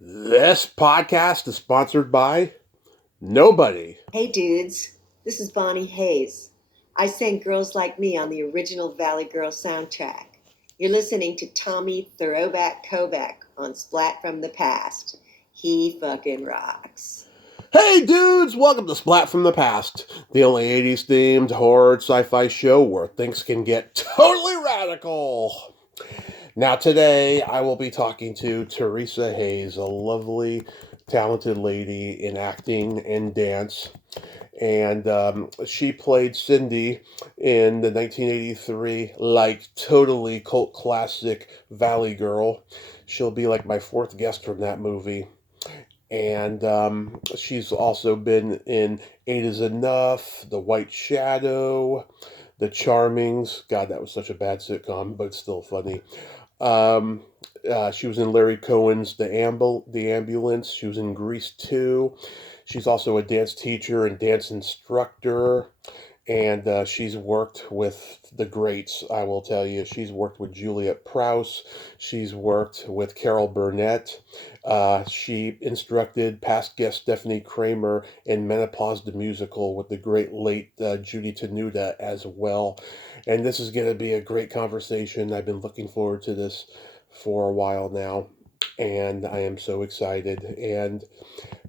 This podcast is sponsored by nobody. Hey dudes, this is Bonnie Hayes. I sang Girls Like Me on the original Valley Girl soundtrack. You're listening to Tommy Throwback Kovac on Splat from the Past. He fucking rocks. Hey dudes, welcome to Splat from the Past, the only 80s themed horror sci-fi show where things can get totally radical. Now today I will be talking to Theresa Hayes, a lovely, talented lady in acting and dance. And she played Cindy in the 1983 totally cult classic Valley Girl. She'll be like my fourth guest from that movie. And she's also been in Eight Is Enough, The White Shadow, The Charmings. God, that was such a bad sitcom, but it's still funny. Um, she was in Larry Cohen's The Ambulance. She was in Grease 2. She's also a dance teacher and dance instructor. And she's worked with the greats, I will tell you. She's worked with Juliet Prowse. She's worked with Carol Burnett. She instructed past guest Stephanie Kramer in Menopause the Musical with the great late Judy Tenuta as well. And this is going to be a great conversation. I've been looking forward to this for a while now. And I am so excited. And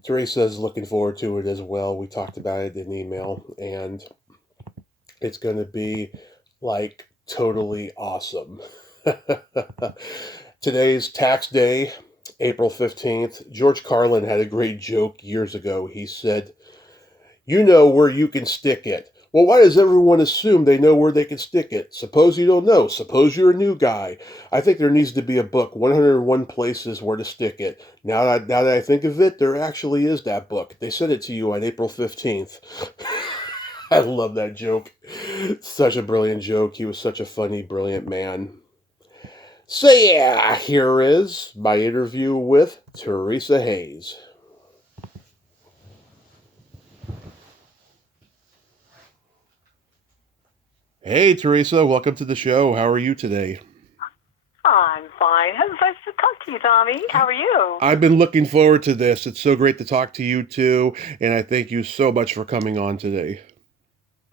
Teresa is looking forward to it as well. We talked about it in email. And it's going to be like totally awesome. Today's tax day, April 15th. George Carlin had a great joke years ago. He said, "You know where you can stick it." Well, why does everyone assume they know where they can stick it? Suppose you don't know. Suppose you're a new guy. I think there needs to be a book, 101 Places Where to Stick It. Now that I think of it, there actually is that book. They sent it to you on April 15th. I love that joke. Such a brilliant joke. He was such a funny, brilliant man. So yeah, here is my interview with Theresa Hayes. Hey Teresa, welcome to the show. How are you today? I'm fine. It's nice to talk to you, Tommy. How are you? I've been looking forward to this. It's so great to talk to you too, and I thank you so much for coming on today.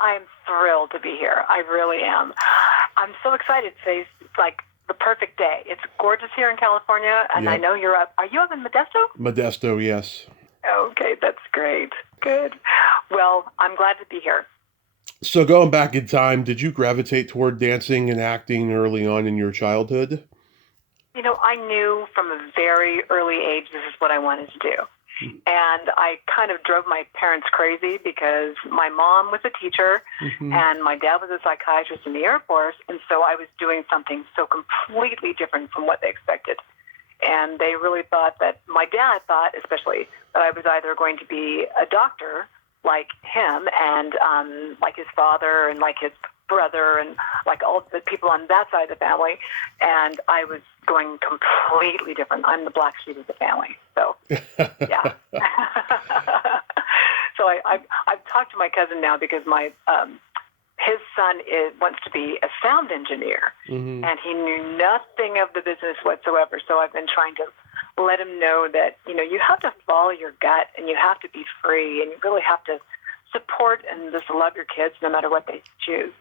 I'm thrilled to be here. I really am. I'm so excited. Today's like the perfect day. It's gorgeous here in California, and I Yep. know you're up. Are you up in Modesto? Modesto, yes. Okay, that's great. Good. Well, I'm glad to be here. So going back in time, did you gravitate toward dancing and acting early on in your childhood? You know, I knew from a very early age this is what I wanted to do. And I kind of drove my parents crazy because my mom was a teacher Mm-hmm. and my dad was a psychiatrist in the Air Force. And so I was doing something so completely different from what they expected. And they really thought that, my dad thought especially, that I was either going to be a doctor like him and like his father and like his brother and like all the people on that side of the family. And I was going completely different. I'm the black sheep of the family. So, yeah. So I've talked to my cousin now because my his son wants to be a sound engineer, Mm-hmm. and he knew nothing of the business whatsoever. So I've been trying to let him know that, you know, you have to follow your gut and you have to be free and you really have to support and just love your kids no matter what they choose.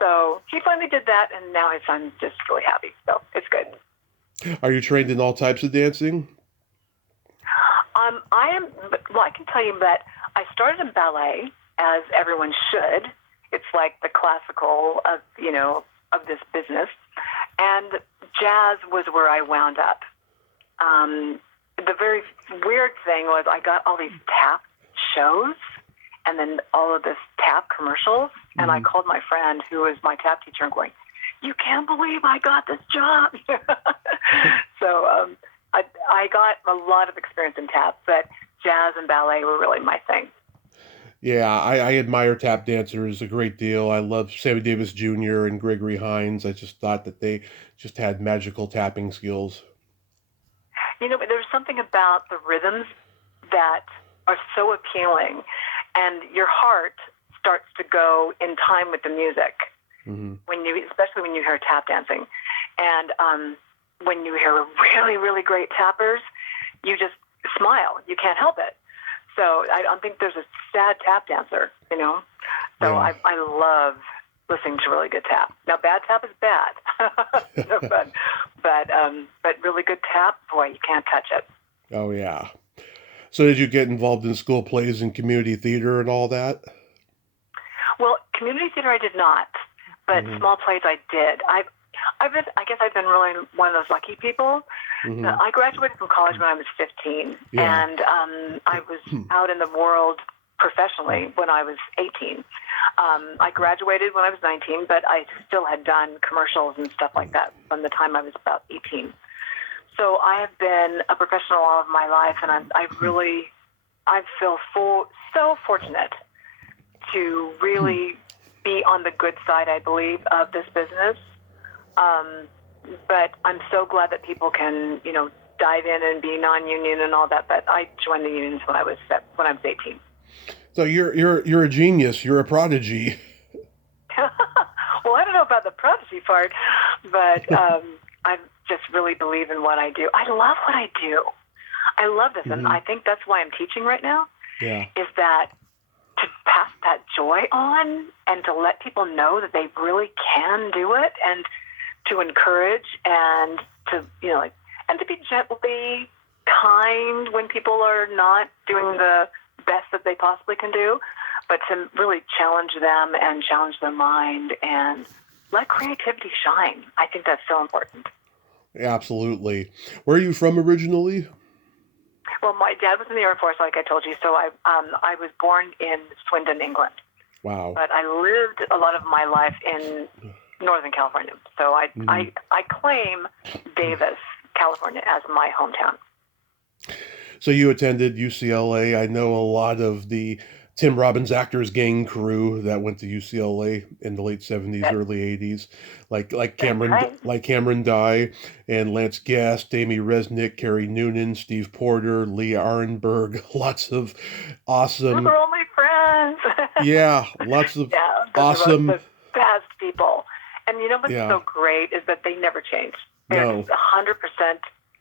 So he finally did that, and now his son's just really happy. So it's good. Are you trained in all types of dancing? I am. Well, I can tell you that I started in ballet, as everyone should. It's like the classical of of this business, and jazz was where I wound up. The very weird thing was I got all these tap shows, and then all of this tap commercials, and I called my friend who was my tap teacher and going, "You can't believe I got this job." So I got a lot of experience in tap, but jazz and ballet were really my thing. Yeah, I admire tap dancers a great deal. I love Sammy Davis Jr. and Gregory Hines. I just thought that they just had magical tapping skills. You know, there's something about the rhythms that are so appealing, and your heart starts to go in time with the music Mm-hmm. especially when you hear tap dancing, and when you hear really, really great tappers, you just smile. You can't help it. So I don't think there's a sad tap dancer, you know. So Yeah. I love listening to really good tap. Now, bad tap is bad, but really good tap, boy, you can't touch it. Oh, yeah. So did you get involved in school plays and community theater and all that? Well, community theater I did not, but small plays I did. I guess I've been really one of those lucky people. I graduated from college when I was 15, Yeah. and I was out in the world professionally when I was 18. I graduated when I was 19, but I still had done commercials and stuff like that from the time I was about 18. So I have been a professional all of my life, and I feel so fortunate to really be on the good side, I believe, of this business. But I'm so glad that people can, you know, dive in and be non-union and all that. But I joined the unions when I was 18. So you're a genius. You're a prodigy. Well, I don't know about the prodigy part, but I just really believe in what I do. I love what I do. I love this, and I think that's why I'm teaching right now. Yeah. Is that to pass that joy on and to let people know that they really can do it, and to encourage and to, you know, like, and to be gently kind when people are not doing the best that they possibly can do, but to really challenge them and challenge their mind and let creativity shine. I think that's so important. Absolutely. Where are you from originally? Well, my dad was in the Air Force, like I told you, so I was born in Swindon, England. Wow. But I lived a lot of my life in Northern California. So I claim Davis, California, as my hometown. So you attended UCLA. I know a lot of the Tim Robbins Actors Gang crew that went to UCLA in the late 70s, early 80s, like Cameron Dye and Lance Guest, Amy Resnick, Carrie Noonan, Steve Porter, Lee Arenberg, lots of awesome. We're only friends. Yeah, lots of awesome. The best people. And you know what's so great is that they never changed. They're 100%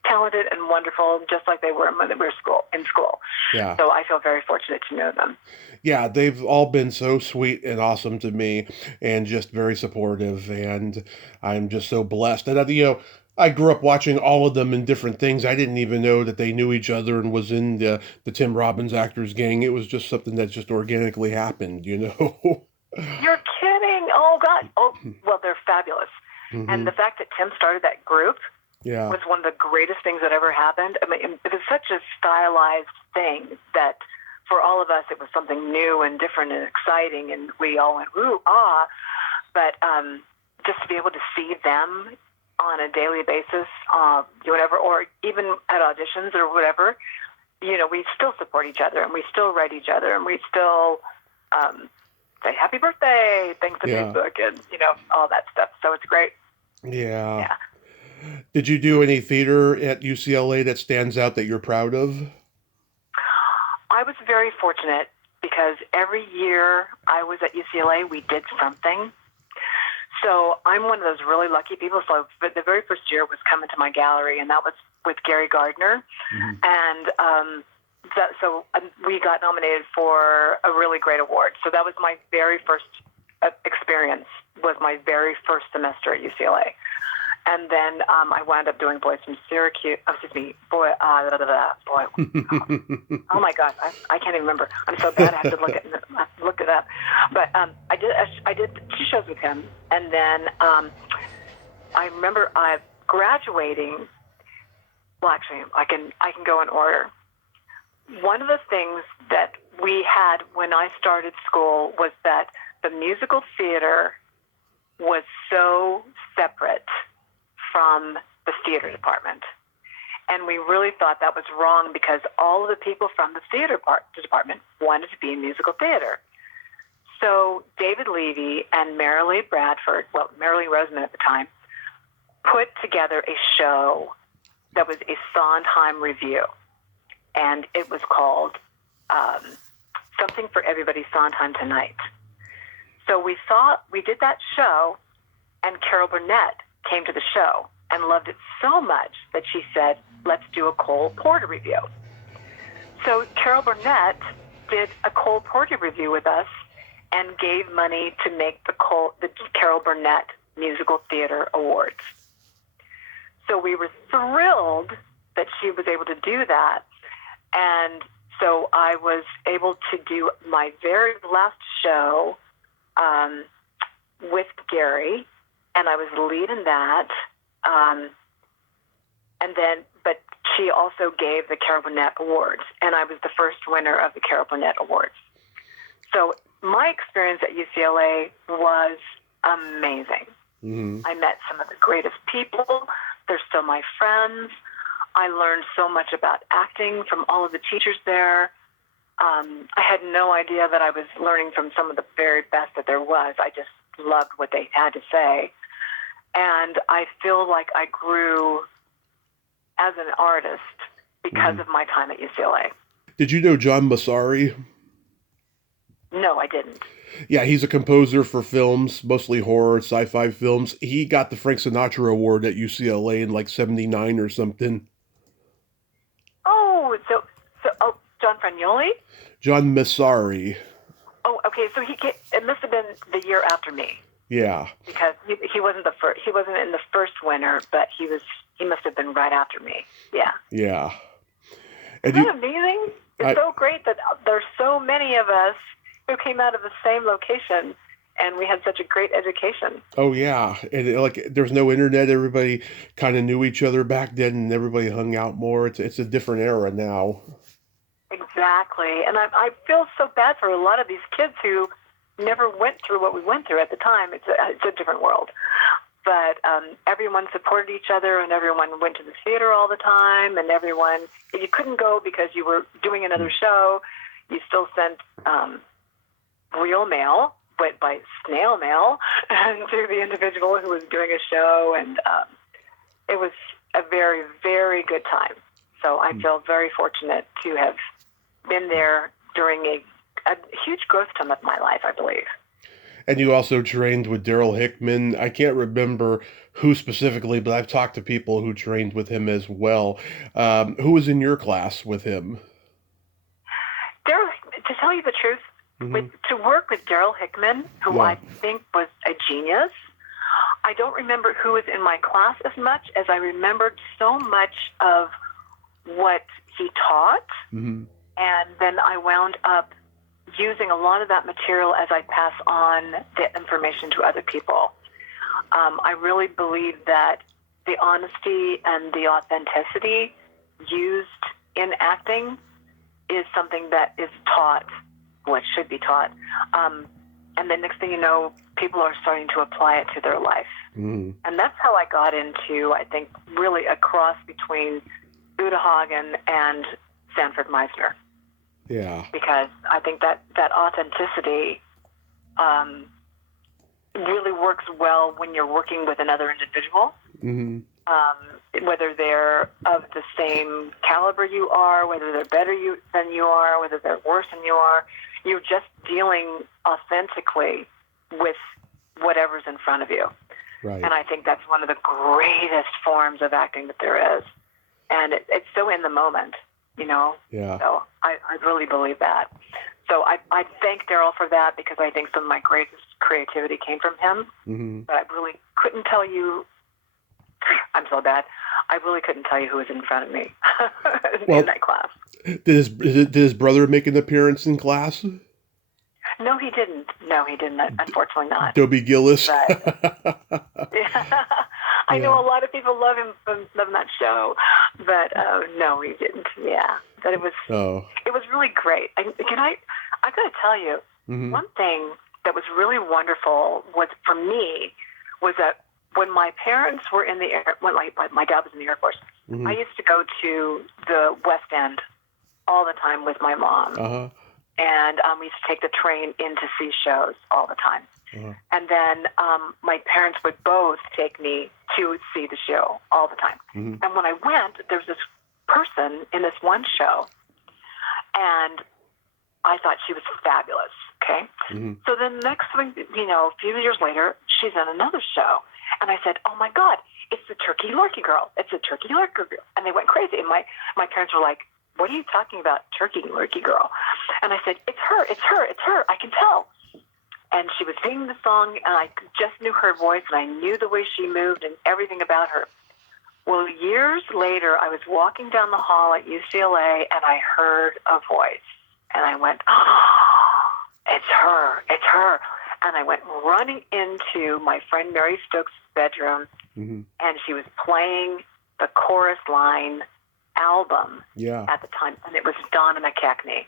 talented and wonderful, just like they were when they were in school. Yeah. So I feel very fortunate to know them. Yeah, they've all been so sweet and awesome to me, and just very supportive. And I'm just so blessed. And you know, I grew up watching all of them in different things. I didn't even know that they knew each other and was in the Tim Robbins Actors Gang. It was just something that just organically happened, you know. You're kidding! Oh God! Oh well, they're fabulous. And the fact that Tim started that group was one of the greatest things that ever happened. I mean, it was such a stylized thing that for all of us, it was something new and different and exciting, and we all went, ooh, ah. But just to be able to see them on a daily basis, whatever, or even at auditions or whatever, you know, we still support each other, and we still write each other, and we still say happy birthday, thanks to Facebook, and, you know, all that stuff. So it's great. Yeah. Did you do any theater at UCLA that stands out that you're proud of? I was very fortunate because every year I was at UCLA, we did something. So I'm one of those really lucky people. So the very first year was Come Into My Gallery, and that was with Gary Gardner. And so we got nominated for a really great award. So that was my very first experience, was my very first semester at UCLA. And then I wound up doing Boys from Syracuse. Oh, excuse me, boy. Oh my gosh, I can't even remember. I'm so bad. I have to look it up. But I did 2 shows with him, and then I remember graduating. Well, actually, I can go in order. One of the things that we had when I started school was that the musical theater was so separate from the theater department. And we really thought that was wrong because all of the people from the theater department wanted to be in musical theater. So David Levy and Marilee Bradford, well, Marilee Roseman at the time, put together a show that was a Sondheim review. And it was called Something for Everybody Sondheim Tonight. So we did that show, and Carol Burnett came to the show. and loved it so much that she said, let's do a Cole Porter review. So Carol Burnett did a Cole Porter review with us and gave money to make the Carol Burnett Musical Theater Awards. So we were thrilled that she was able to do that. And so I was able to do my very last show with Gary, and I was the lead in that. But she also gave the Carol Burnett Awards, and I was the first winner of the Carol Burnett Awards. So my experience at UCLA was amazing. Mm-hmm. I met some of the greatest people. They're still my friends. I learned so much about acting from all of the teachers there. I had no idea that I was learning from some of the very best that there was. I just loved what they had to say. And I feel like I grew as an artist because of my time at UCLA. Did you know John Massari? No, I didn't. Yeah, he's a composer for films, mostly horror, sci-fi films. He got the Frank Sinatra Award at UCLA in like 79 or something. Oh, so John Fragnoli? John Massari. Oh, okay. So it must have been the year after me. Yeah. Because he wasn't the first. He wasn't in the first winner, but he must have been right after me. Yeah. Yeah. Isn't that amazing? It's so great that there's so many of us who came out of the same location, and we had such a great education. Oh yeah, and there's no internet. Everybody kind of knew each other back then, and everybody hung out more. It's a different era now. Exactly, and I feel so bad for a lot of these kids who never went through what we went through at the time. It's a different world, but everyone supported each other, and everyone went to the theater all the time, and everyone, if you couldn't go because you were doing another show, you still sent real mail, but by snail mail, to the individual who was doing a show, and it was a very, very good time. So I feel very fortunate to have been there during a huge growth time of my life, I believe. And you also trained with Daryl Hickman. I can't remember who specifically, but I've talked to people who trained with him as well. Who was in your class with him? Daryl, to tell you the truth, to work with Daryl Hickman, who I think was a genius, I don't remember who was in my class as much as I remembered so much of what he taught. Mm-hmm. And then I wound up using a lot of that material as I pass on the information to other people. I really believe that the honesty and the authenticity used in acting is something that is taught, what should be taught. And the next thing you know, people are starting to apply it to their life. Mm. And that's how I got into, I think, really a cross between Uta Hagen and Sanford Meisner. Yeah. Because I think that authenticity really works well when you're working with another individual. Mm-hmm. Whether they're of the same caliber you are, whether they're better than you are, whether they're worse than you are, you're just dealing authentically with whatever's in front of you. Right. And I think that's one of the greatest forms of acting that there is. And it's so in the moment, you know? Yeah. So I really believe that. So I thank Daryl for that, because I think some of my greatest creativity came from him. Mm-hmm. But I really couldn't tell you. I'm so bad. I really couldn't tell you who was in front of me in that class. Did his brother make an appearance in class? No, he didn't. Unfortunately not. Dobie Gillis. But, yeah. I know a lot of people love him from that show, but no, he didn't. Yeah, but it was really great. I got to tell you, one thing that was really wonderful for me was that when my parents were in the air, when my dad was in the Air Force, I used to go to the West End all the time with my mom. Uh-huh. And we used to take the train in to see shows all the time. Uh-huh. And then my parents would both take me to see the show all the time. Mm-hmm. And when I went, there was this person in this one show, and I thought she was fabulous, okay? Mm-hmm. So then next thing, a few years later, she's in another show. And I said, oh, my God, it's the Turkey Lurkey girl. It's the Turkey Lurkey girl. And they went crazy. And my parents were like, what are you talking about, Turkey Lurkey girl? And I said, it's her. I can tell. And she was singing the song, and I just knew her voice, and I knew the way she moved and everything about her. Well, years later, I was walking down the hall at UCLA, and I heard a voice. And I went, oh, it's her. And I went running into my friend Mary Stokes' bedroom, and she was playing the Chorus Line album at the time, and it was Donna McKechnie.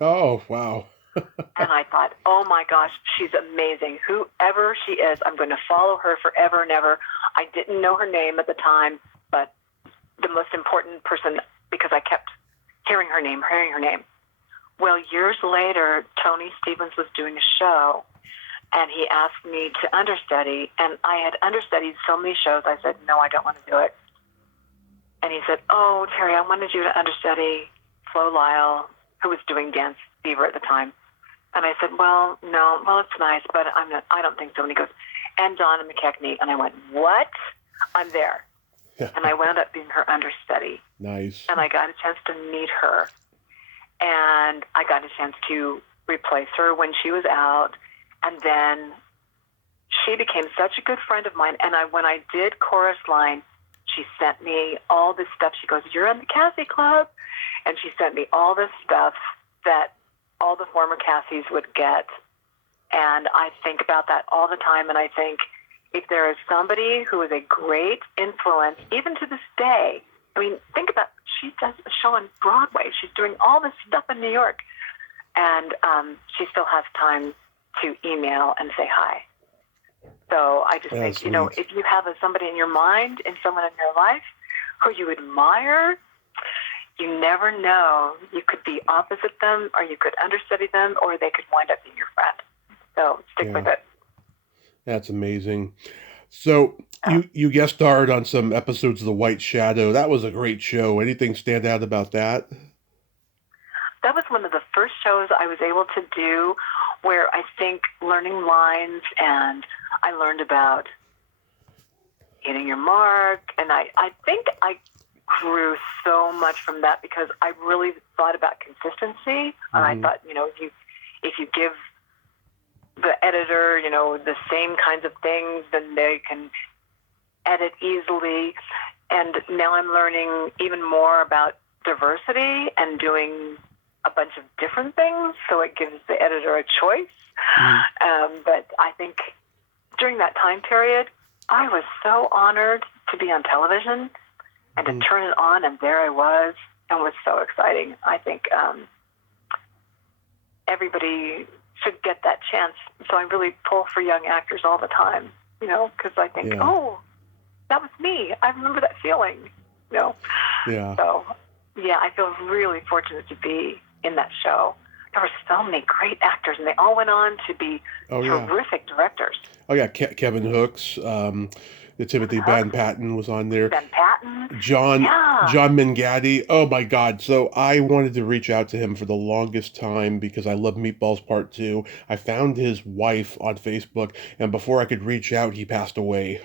Oh, wow. And I thought, oh my gosh, she's amazing. Whoever she is, I'm going to follow her forever and ever. I didn't know her name at the time, but the most important person, because I kept hearing her name. Well, years later, Tony Stevens was doing a show, and he asked me to understudy, and I had understudied so many shows, I said, no, I don't want to do it. And he said, oh, Terry, I wanted you to understudy Flo Lyle, who was doing Dance Fever at the time. And I said, well, it's nice, but I don't think so. And he goes, and Donna McKechnie. And I went, what? I'm there. And I wound up being her understudy. Nice. And I got a chance to meet her. And I got a chance to replace her when she was out. And then she became such a good friend of mine. And when I did Chorus Line, she sent me all this stuff. She goes, you're in the Cassie Club. And she sent me all this stuff that all the former Cassies would get. And I think about that all the time. And I think if there is somebody who is a great influence, even to this day, I mean, think about, she does a show on Broadway. She's doing all this stuff in New York. And she still has time to email and say hi. So I just think, sweet. If you have somebody in your mind and someone in your life who you admire, you never know. You could be opposite them, or you could understudy them, or they could wind up being your friend. So stick with it. That's amazing. So you guest starred on some episodes of The White Shadow. That was a great show. Anything stand out about that? That was one of the first shows I was able to do where I think learning lines, and I learned about hitting your mark, and I think I grew so much from that because I really thought about consistency. And I thought, if you give the editor, the same kinds of things, then they can edit easily. And now I'm learning even more about diversity and doing a bunch of different things, so it gives the editor a choice. But I think during that time period, I was so honored to be on television and to turn it on, and there I was, and it was so exciting. I think everybody should get that chance. So I really pull for young actors all the time, because I think, oh, that was me. I remember that feeling, Yeah. So, I feel really fortunate to be in that show. There were so many great actors, and they all went on to be terrific directors. Oh, yeah, Kevin Hooks, the Timothy Van Patten was on there. Van Patten. John Mangatti. Oh, my God. So I wanted to reach out to him for the longest time because I love Meatballs Part 2. I found his wife on Facebook, and before I could reach out, he passed away.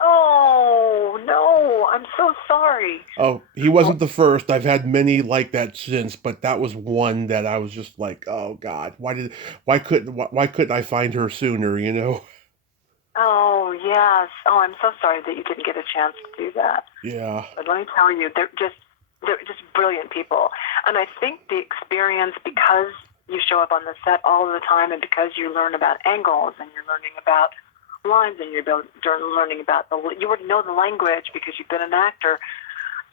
Oh, no. I'm so sorry. Oh, he wasn't the first. I've had many like that since, but that was one that I was just like, oh God, why couldn't I find her sooner, Oh, yes. Oh, I'm so sorry that you didn't get a chance to do that. Yeah. But let me tell you, they're just brilliant people. And I think the experience, because you show up on the set all the time, and because you learn about angles, and you're learning about lines, and you're learning about you already know the language because you've been an actor.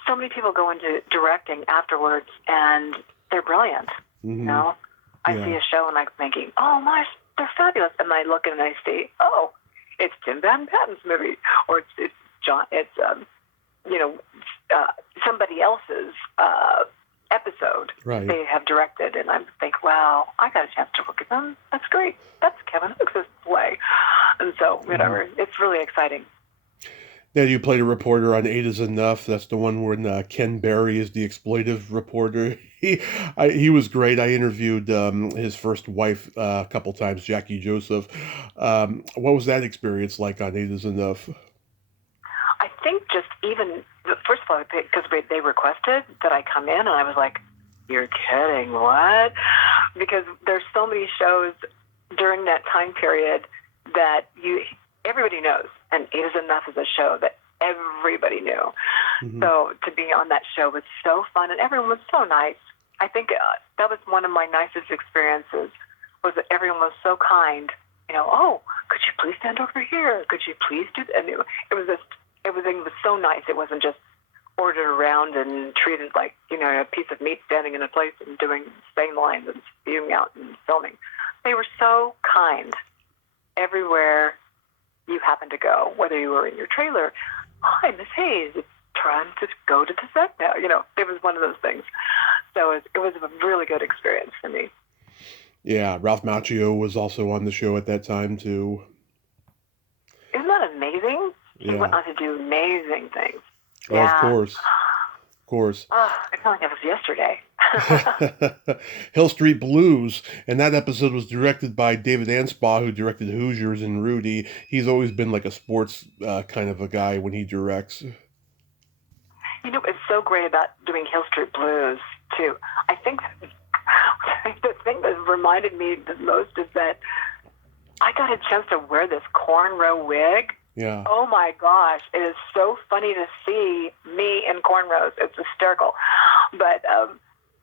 So many people go into directing afterwards, and they're brilliant. I see a show and I'm thinking, oh my, they're fabulous, and I look and I see, oh, it's Tim Van Patten's movie, or it's John, it's somebody else's episode they have directed, and I think, wow, I got a chance to look at them. That's great. That's Kevin Hooks' play. And so, whatever, it's really exciting. Now, you played a reporter on 8 is Enough. That's the one where Ken Berry is the exploitive reporter. He was great. I interviewed his first wife a couple times, Jackie Joseph. What was that experience like on 8 is Enough? I first of all, because they requested that I come in, and I was like, "You're kidding, what?" Because there's so many shows during that time period that everybody knows, and It Is Enough is a show that everybody knew. Mm-hmm. So to be on that show was so fun, and everyone was so nice. I think that was one of my nicest experiences, was that everyone was so kind. Oh, could you please stand over here? Could you please do that? And it was just, everything was so nice. It wasn't just ordered around and treated like, a piece of meat standing in a place and staying lines and spewing out and filming. They were so kind everywhere you happened to go, whether you were in your trailer. Hi, Miss Hayes, it's time to go to the set now. It was one of those things. So it was a really good experience for me. Yeah, Ralph Macchio was also on the show at that time, too. Isn't that amazing? Yeah. He went on to do amazing things. Oh, Yeah. of course. Of course. Oh, I feel like it was yesterday. Hill Street Blues, and that episode was directed by David Anspaugh, who directed Hoosiers and Rudy. He's always been like a sports kind of a guy when he directs. It's so great about doing Hill Street Blues, too. I think the thing that reminded me the most is that I got a chance to wear this cornrow wig. Yeah. Oh my gosh, it is so funny to see me in cornrows. It's hysterical. But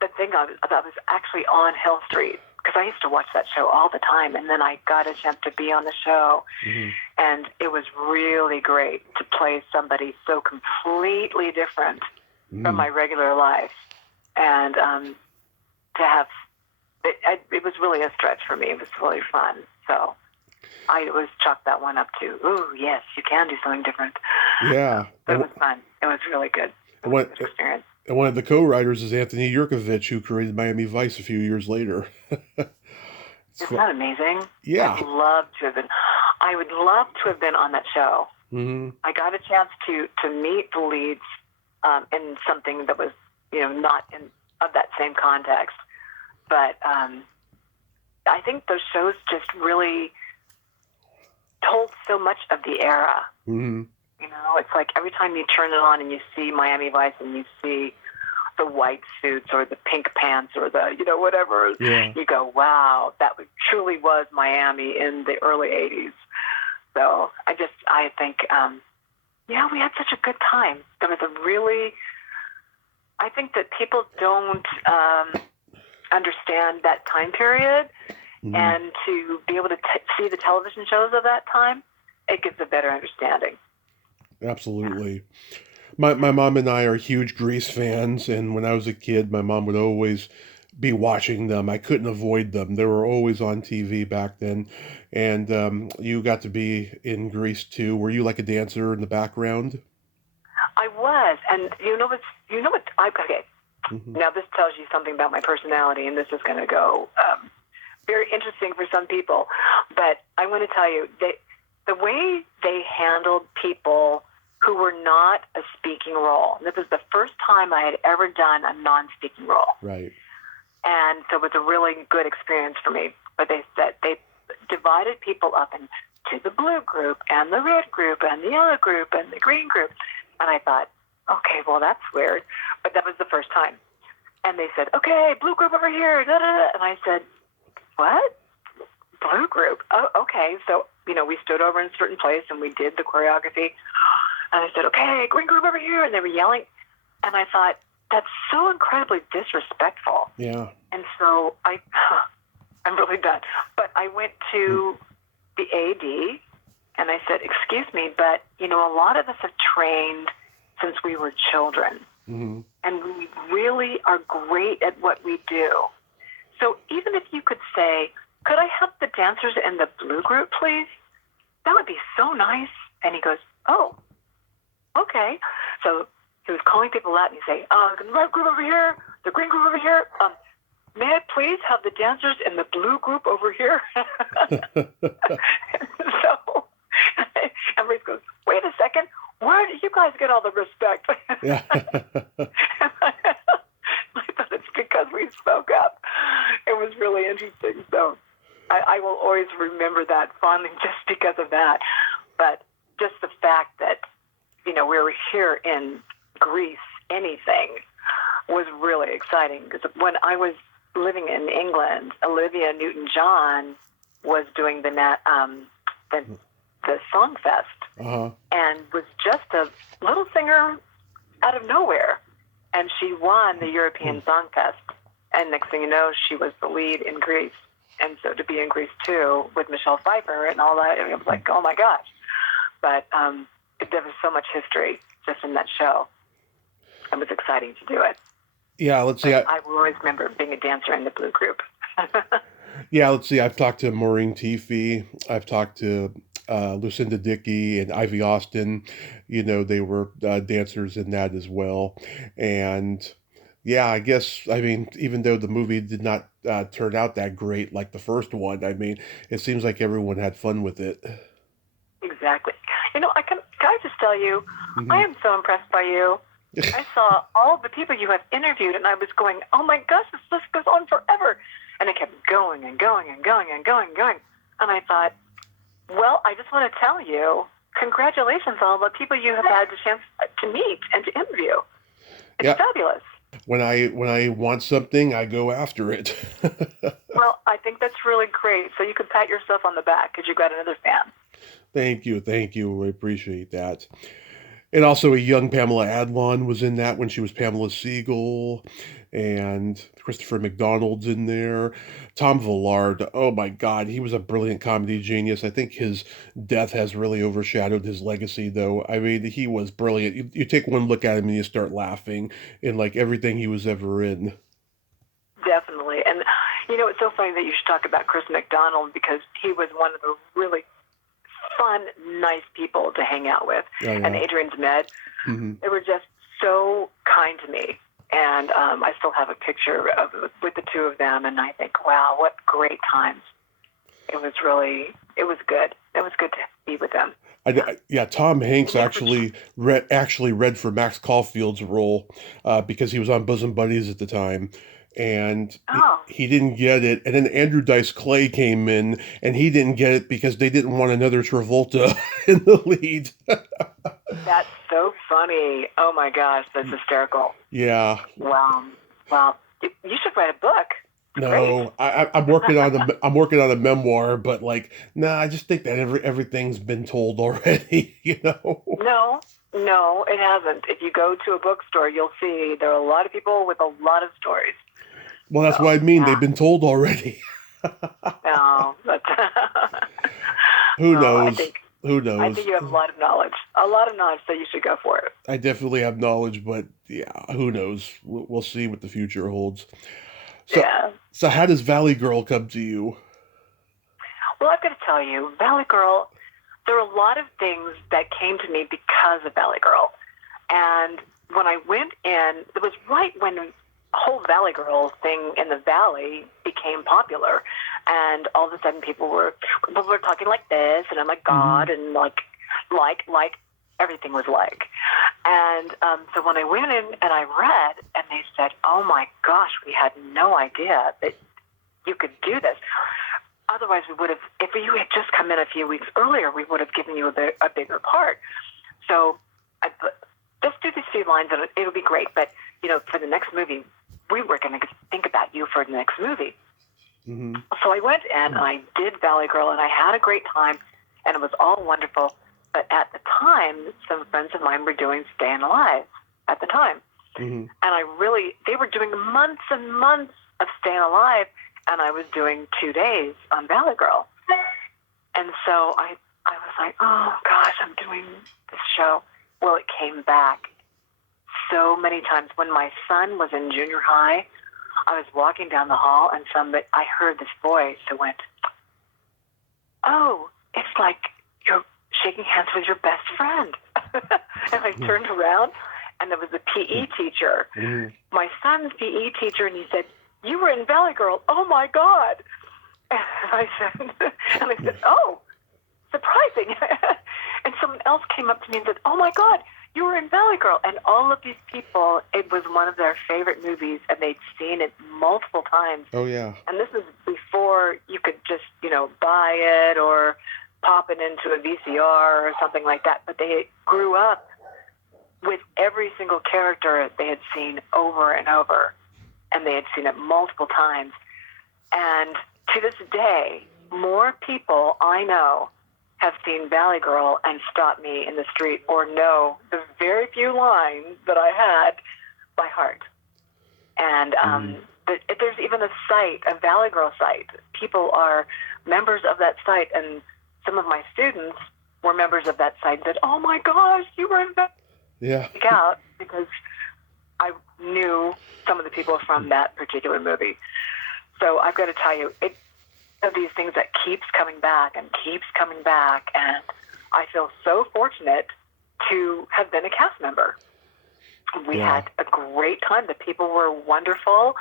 the thing I was actually on Hill Street, because I used to watch that show all the time, and then I got a chance to be on the show, Mm-hmm. and it was really great to play somebody so completely different from my regular life, and to have it was really a stretch for me. It was really fun, so I always chalked that one up to, ooh, yes, you can do something different. Yeah. But it was fun. It was really good. It was a good experience. And one of the co-writers is Anthony Yerkovich, who created Miami Vice a few years later. Isn't that amazing? Yeah. I would love to have been on that show. Mm-hmm. I got a chance to meet the leads in something that was, not of that same context. But I think those shows just really told so much of the era. Mm-hmm. It's like every time you turn it on and you see Miami Vice and you see the white suits or the pink pants or the, whatever, Yeah. you go, wow, that truly was Miami in the early 80s. So I think, we had such a good time. There was I think that people don't understand that time period, Mm-hmm. and to be able to see the television shows of that time, it gives a better understanding. Absolutely. My mom and I are huge Grease fans, and when I was a kid, my mom would always be watching them. I couldn't avoid them. They were always on TV back then. And you got to be in Grease too. Were you like a dancer in the background? I was, and okay. Mm-hmm. Now this tells you something about my personality, and this is going to go very interesting for some people. But I want to tell you, the way they handled people who were not a speaking role. And this was the first time I had ever done a non-speaking role. Right. And so it was a really good experience for me. But they divided people up into the blue group and the red group and the yellow group and the green group. And I thought, okay, well, that's weird. But that was the first time. And they said, okay, blue group over here. Da, da, da. And I said, what? Blue group? Oh, okay. So, we stood over in a certain place and we did the choreography. And I said, okay, green group over here. And they were yelling. And I thought, that's so incredibly disrespectful. Yeah. And so I'm really done. But I went to the AD and I said, excuse me, but, a lot of us have trained since we were children. Mm-hmm. And we really are great at what we do. So even if you could say, could I have the dancers in the blue group, please? That would be so nice. And he goes, oh, okay. So he was calling people out and he'd say, the red group over here, the green group over here. May I please have the dancers in the blue group over here? So everybody goes, wait a second. Where do you guys get all the respect? Yeah. I thought it's because we spoke up. It was really interesting. So I will always remember that fondly just because of that. But just the fact that, we were here in Grease anything was really exciting. Because when I was living in England, Olivia Newton-John was doing the Song Fest and was just a little singer out of nowhere. And she won the European Song Fest. And next thing you know, she was the lead in Grease. And so to be in Grease 2 with Michelle Pfeiffer and all that, it was like, oh my gosh. But there was so much history just in that show. It was exciting to do it. Yeah, let's see. I will always remember being a dancer in the Blue group. Yeah, let's see. I've talked to Maureen Teefy. I've talked to Lucinda Dickey and Ivy Austin. You know, they were dancers in that as well. And yeah, I guess, I mean, even though the movie did not turn out that great like the first one, I mean, it seems like everyone had fun with it. Exactly. You know, can I just tell you, I am so impressed by you. I saw all the people you have interviewed, and I was going, oh my gosh, this list goes on forever. And it kept going and going and going and going and going. And I thought, well, I just want to tell you, congratulations on all the people you have had the chance to meet and to interview. It's fabulous. When I want something, I go after it. Well, I think that's really great. So you can pat yourself on the back because you've got another fan. Thank you. I appreciate that. And also a young Pamela Adlon was in that when she was Pamela Siegel, and Christopher McDonald's in there. Tom Villard, oh my God, he was a brilliant comedy genius. I think his death has really overshadowed his legacy, though. I mean, he was brilliant. You take one look at him and you start laughing in like everything he was ever in. Definitely. And, you know, it's so funny that you should talk about Chris McDonald because he was one of the really fun, nice people to hang out with. Oh, yeah. And Adrian Zmed, they were just so kind to me. And I still have a picture with the two of them, and I think, wow, what great times. It was good. It was good to be with them. Tom Hanks actually read for Max Caulfield's role because he was on Bosom Buddies at the time. And he didn't get it. And then Andrew Dice Clay came in, and he didn't get it because they didn't want another Travolta in the lead. That's so funny. Oh my gosh, that's hysterical. Yeah. Wow. Well, you should write a book. No, I'm working on a memoir, but I just think that everything's been told already. You know. No, it hasn't. If you go to a bookstore, you'll see there are a lot of people with a lot of stories. Well, that's what I mean. Yeah. They've been told already. No, but who knows? Who knows? I think you have a lot of knowledge, so you should go for it. I definitely have knowledge, but yeah, who knows? We'll see what the future holds. So how does Valley Girl come to you? Well, I've got to tell you, Valley Girl, there are a lot of things that came to me because of Valley Girl. And when I went in, it was right when the whole Valley Girl thing in the Valley became popular. And all of a sudden people were talking like this, and oh my God, and like everything was like. And so when I went in and I read, and they said, oh my gosh, we had no idea that you could do this. Otherwise, we would have, if you had just come in a few weeks earlier, we would have given you a bigger part. So I thought, just do these few lines, and it'll be great. But, you know, for the next movie, we were going to think about you for the next movie. Mm-hmm. So I went in, and I did Valley Girl, and I had a great time, and it was all wonderful. But at the time, some friends of mine were doing Staying Alive at the time. Mm-hmm. And they were doing months and months of Staying Alive, and I was doing 2 days on Valley Girl. And so I was like, oh, gosh, I'm doing this show. Well, it came back so many times. When my son was in junior high, I was walking down the hall, and I heard this voice that went, oh, it's like you're shaking hands with your best friend. And I turned around, and there was a PE teacher, my son's PE teacher, and he said, you were in Valley Girl. Oh, my God. And I said, oh, surprising. And someone else came up to me and said, oh, my God, you were in Valley Girl. And all of these people, it was one of their favorite movies, and they'd seen it multiple times. Oh, yeah. And this is before you could just, buy it or pop it into a VCR or something like that. But they grew up with every single character they had seen over and over, and they had seen it multiple times. And to this day, more people I know have seen Valley Girl and stopped me in the street or know the very few lines that I had by heart. And there's even a site, a Valley Girl site. People are members of that site, and some of my students were members of that site and said, "Oh my gosh, you were in that." Yeah. Out because I knew some of the people from that particular movie. So I've got to tell you, it's one of these things that keeps coming back and keeps coming back, and I feel so fortunate to have been a cast member. We had a great time. The people were wonderful.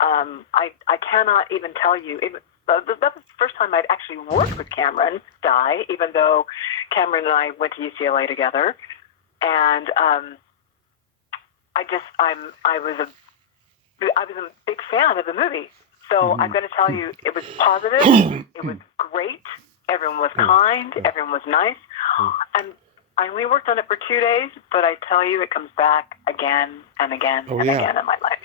I cannot even tell you. That was the first time I'd actually worked with Cameron Dye, even though Cameron and I went to UCLA together. And I was a big fan of the movie. So I'm going to tell you, it was positive. It was great. Everyone was kind. Everyone was nice. And I only worked on it for 2 days, but I tell you, it comes back again and again again in my life.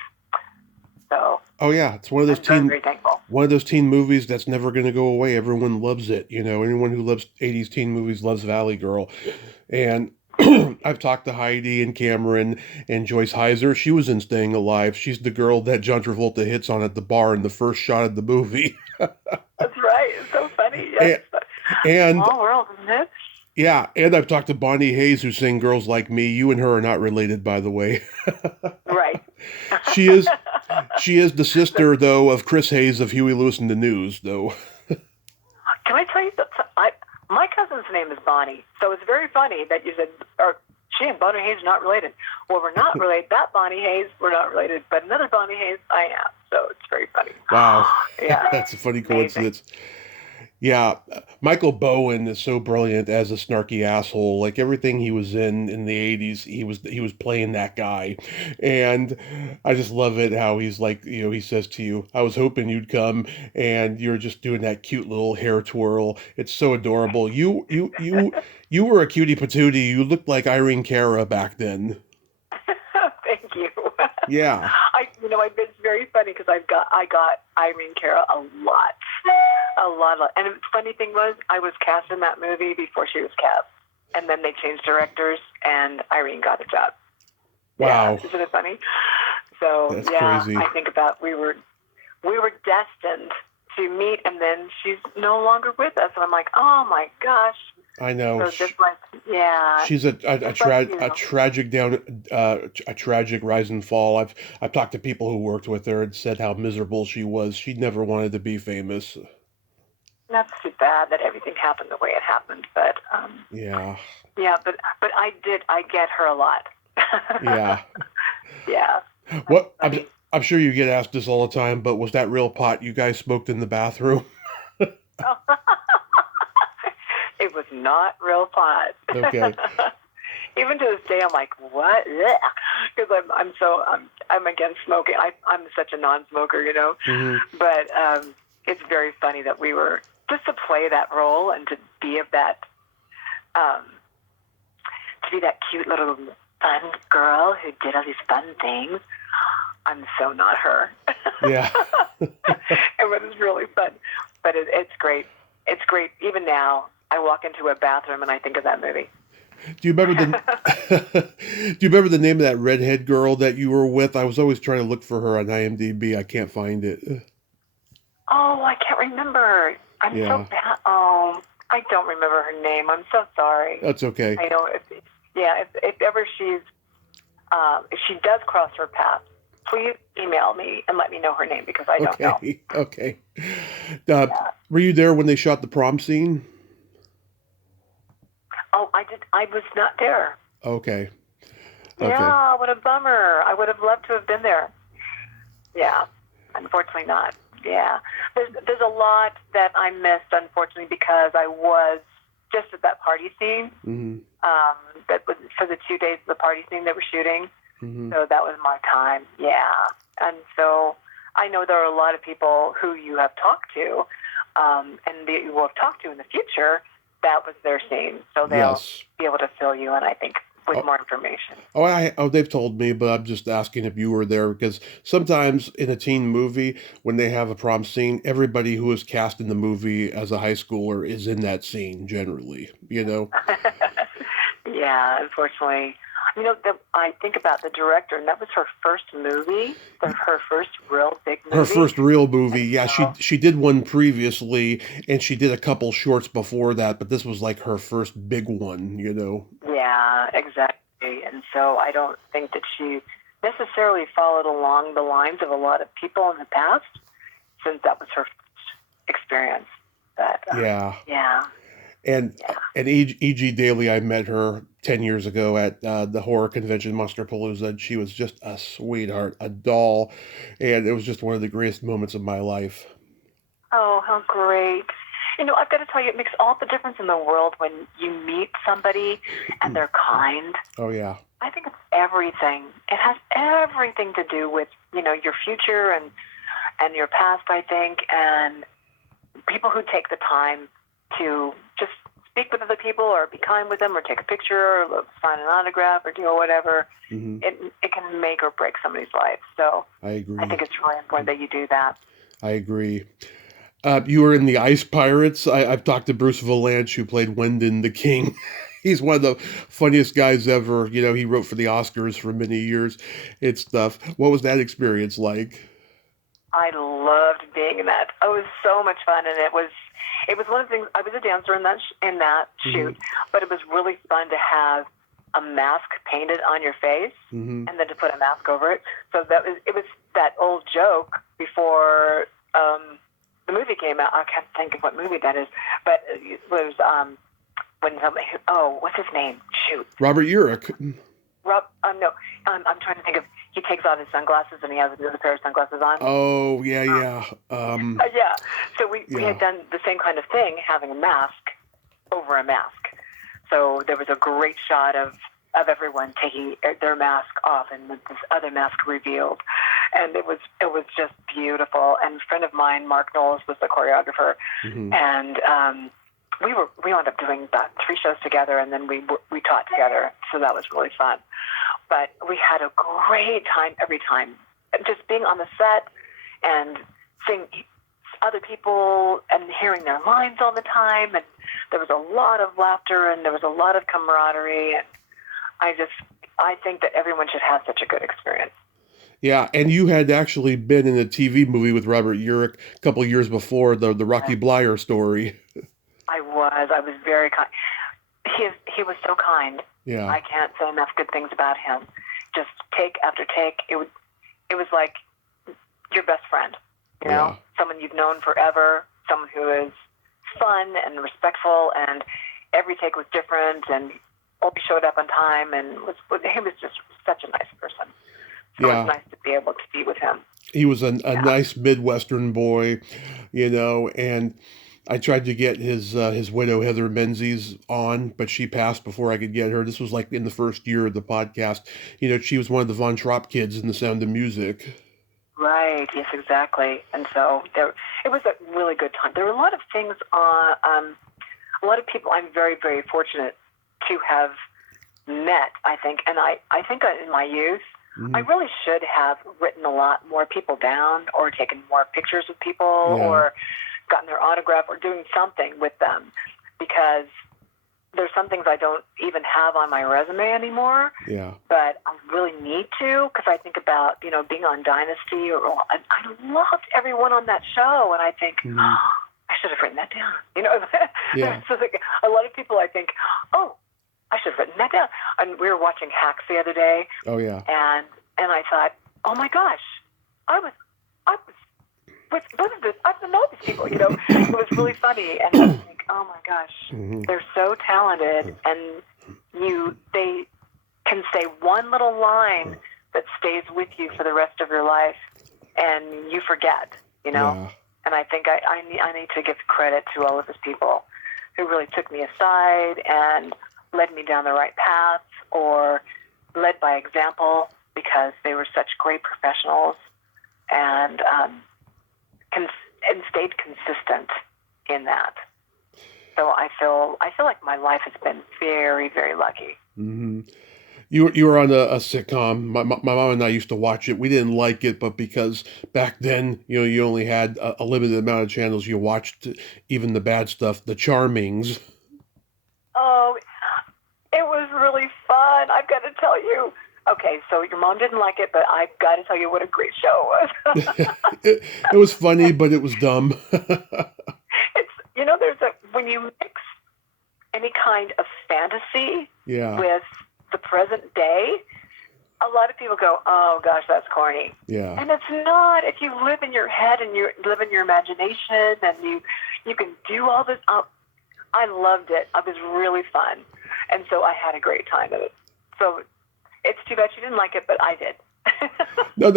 So. Oh yeah, it's one of those very thankful. One of those teen movies that's never going to go away. Everyone loves it. You know, anyone who loves 80s teen movies loves Valley Girl. And I've talked to Heidi and Cameron and Joyce Heiser. She was in Staying Alive. She's the girl that John Travolta hits on at the bar in the first shot of the movie. That's right. It's so funny. Yes. And small world, isn't it? Yeah, and I've talked to Bonnie Hayes, who sang Girls Like Me. You and her are not related, by the way. Right. She is the sister, though, of Chris Hayes of Huey Lewis and the News, though. Can I tell you that my cousin's name is Bonnie, so it's very funny that you said, she and Bonnie Hayes are not related. Well, we're not related. That Bonnie Hayes, we're not related, but another Bonnie Hayes, I am. So it's very funny. Wow. Yeah. That's a funny coincidence. Yeah, Michael Bowen is so brilliant as a snarky asshole. Like everything he was in the 80s, he was playing that guy. And I just love it how he's like, you know, he says to you, "I was hoping you'd come," and you're just doing that cute little hair twirl. It's so adorable. You were a cutie patootie. You looked like Irene Cara back then. Thank you. Yeah. It's very funny because I got Irene Cara a lot. And the funny thing was, I was cast in that movie before she was cast, and then they changed directors, and Irene got the job. Wow. Yeah, isn't it funny? So that's crazy. I think about we were destined to meet, and then she's no longer with us, and I'm like, oh my gosh. I know. So just like, yeah. She's a tragic rise and fall. I've talked to people who worked with her and said how miserable she was. She never wanted to be famous. That's too bad that everything happened the way it happened, but yeah, but I get her a lot. Yeah. Yeah. What I'm sure you get asked this all the time, but was that real pot you guys smoked in the bathroom? It was not real pot. Okay. Even to this day, I'm like, what? Because I'm against smoking. I'm such a non-smoker, you know. Mm-hmm. But it's very funny that we were just to play that role and to be of that, to be that cute little fun girl who did all these fun things. I'm so not her. Yeah. It was really fun, but it's great. It's great. Even now, I walk into a bathroom and I think of that movie. Do you remember the name of that redhead girl that you were with? I was always trying to look for her on IMDb. I can't find it. Oh, I can't remember. I'm so bad. Oh, I don't remember her name. I'm so sorry. That's okay. I know. If ever if she does cross her path, please email me and let me know her name because I don't know. Okay. Were you there when they shot the prom scene? Oh, I did. I was not there. Okay. Yeah, what a bummer. I would have loved to have been there. Yeah, unfortunately not. Yeah. There's a lot that I missed, unfortunately, because I was just at that party scene. Mm-hmm. That was for the 2 days of the party scene they were shooting. Mm-hmm. So that was my time. Yeah. And so I know there are a lot of people who you have talked to and that you will have talked to in the future. That was their scene. So they'll be able to fill you in, I think, with more information. They've told me, but I'm just asking if you were there because sometimes in a teen movie, when they have a prom scene, everybody who is cast in the movie as a high schooler is in that scene generally, you know? Yeah, unfortunately. I think about the director, and that was her first movie, her first real big movie. Her first real movie, yeah. So, She did one previously, and she did a couple shorts before that, but this was like her first big one, you know? yeah, exactly. And so I don't think that she necessarily followed along the lines of a lot of people in the past, since that was her first experience. But Yeah. yeah. And E.G. Daily, I met her 10 years ago at the horror convention, Monsterpalooza, and she was just a sweetheart, a doll, and it was just one of the greatest moments of my life. Oh, how great. I've got to tell you, it makes all the difference in the world when you meet somebody and they're kind. Oh, yeah. I think it's everything. It has everything to do with, your future and your past, I think, and people who take the time to just speak with other people or be kind with them or take a picture or sign an autograph or do whatever. Mm-hmm. It can make or break somebody's life. So I agree. I think it's really important that you do that. I agree. You were in the Ice Pirates. I've talked to Bruce Valanche, who played Wendon the King. He's one of the funniest guys ever. He wrote for the Oscars for many years and stuff. What was that experience like? I loved being in that. It was so much fun, and it was one of the things. I was a dancer in that shoot, but it was really fun to have a mask painted on your face and then to put a mask over it. So it was that old joke before the movie came out. I can't think of what movie that is, but it was when somebody. Oh, what's his name? Shoot, Robert Urich. No, I'm trying to think of. He takes off his sunglasses and he has another pair of sunglasses on. Oh, yeah. Yeah. So we had done the same kind of thing, having a mask over a mask. So there was a great shot of everyone taking their mask off and this other mask revealed. And it was just beautiful. And a friend of mine, Mark Knowles, was the choreographer. And we wound up doing about 3 shows together, and then we taught together. So that was really fun. But we had a great time every time, just being on the set and seeing other people and hearing their lines all the time. And there was a lot of laughter and there was a lot of camaraderie. And I think that everyone should have such a good experience. Yeah, and you had actually been in a TV movie with Robert Urich a couple of years before, the Rocky Blyer story. I was very kind. He was so kind. Yeah. I can't say enough good things about him. Just take after take, it was like your best friend, someone you've known forever, someone who is fun and respectful, and every take was different, and always showed up on time, and he was just such a nice person. So it was nice to be able to be with him. He was a nice Midwestern boy, and I tried to get his widow, Heather Menzies, on, but she passed before I could get her. This was like in the first year of the podcast. She was one of the Von Trapp kids in The Sound of Music. Right, yes, exactly. And so it was a really good time. There were a lot of things a lot of people I'm very, very fortunate to have met, I think. And I think in my youth, I really should have written a lot more people down or taken more pictures with people or gotten their autograph or doing something with them, because there's some things I don't even have on my resume anymore. Yeah. But I really need to, because I think about, being on Dynasty, I loved everyone on that show, and I think, I should have written that down. Yeah. So a lot of people, I think, I should have written that down. And we were watching Hacks the other day. Oh, yeah. And I thought, oh my gosh, I was with this. I don't know these people. It was really funny. And I think, oh my gosh, they're so talented, and they can say one little line that stays with you for the rest of your life, and you forget. Yeah. And I think I need to give credit to all of those people who really took me aside and led me down the right path, or led by example, because they were such great professionals and stayed consistent in that. So I feel like my life has been very, very lucky. You were on a sitcom. My mom and I used to watch it. We didn't like it, but because back then, you only had a limited amount of channels, you watched even the bad stuff. The Charmings. Oh, it was really fun. I've got to tell you. Okay, so your mom didn't like it, but I've got to tell you what a great show was. It was funny, but it was dumb. It's there's a when you mix any kind of fantasy Yeah, with the present day, a lot of people go, "Oh gosh, that's corny," yeah. and it's not. If you live in your head and you live in your imagination, and you can do all this. I loved it. It was really fun, and so I had a great time with it. So it's too bad you didn't like it, but I did. No.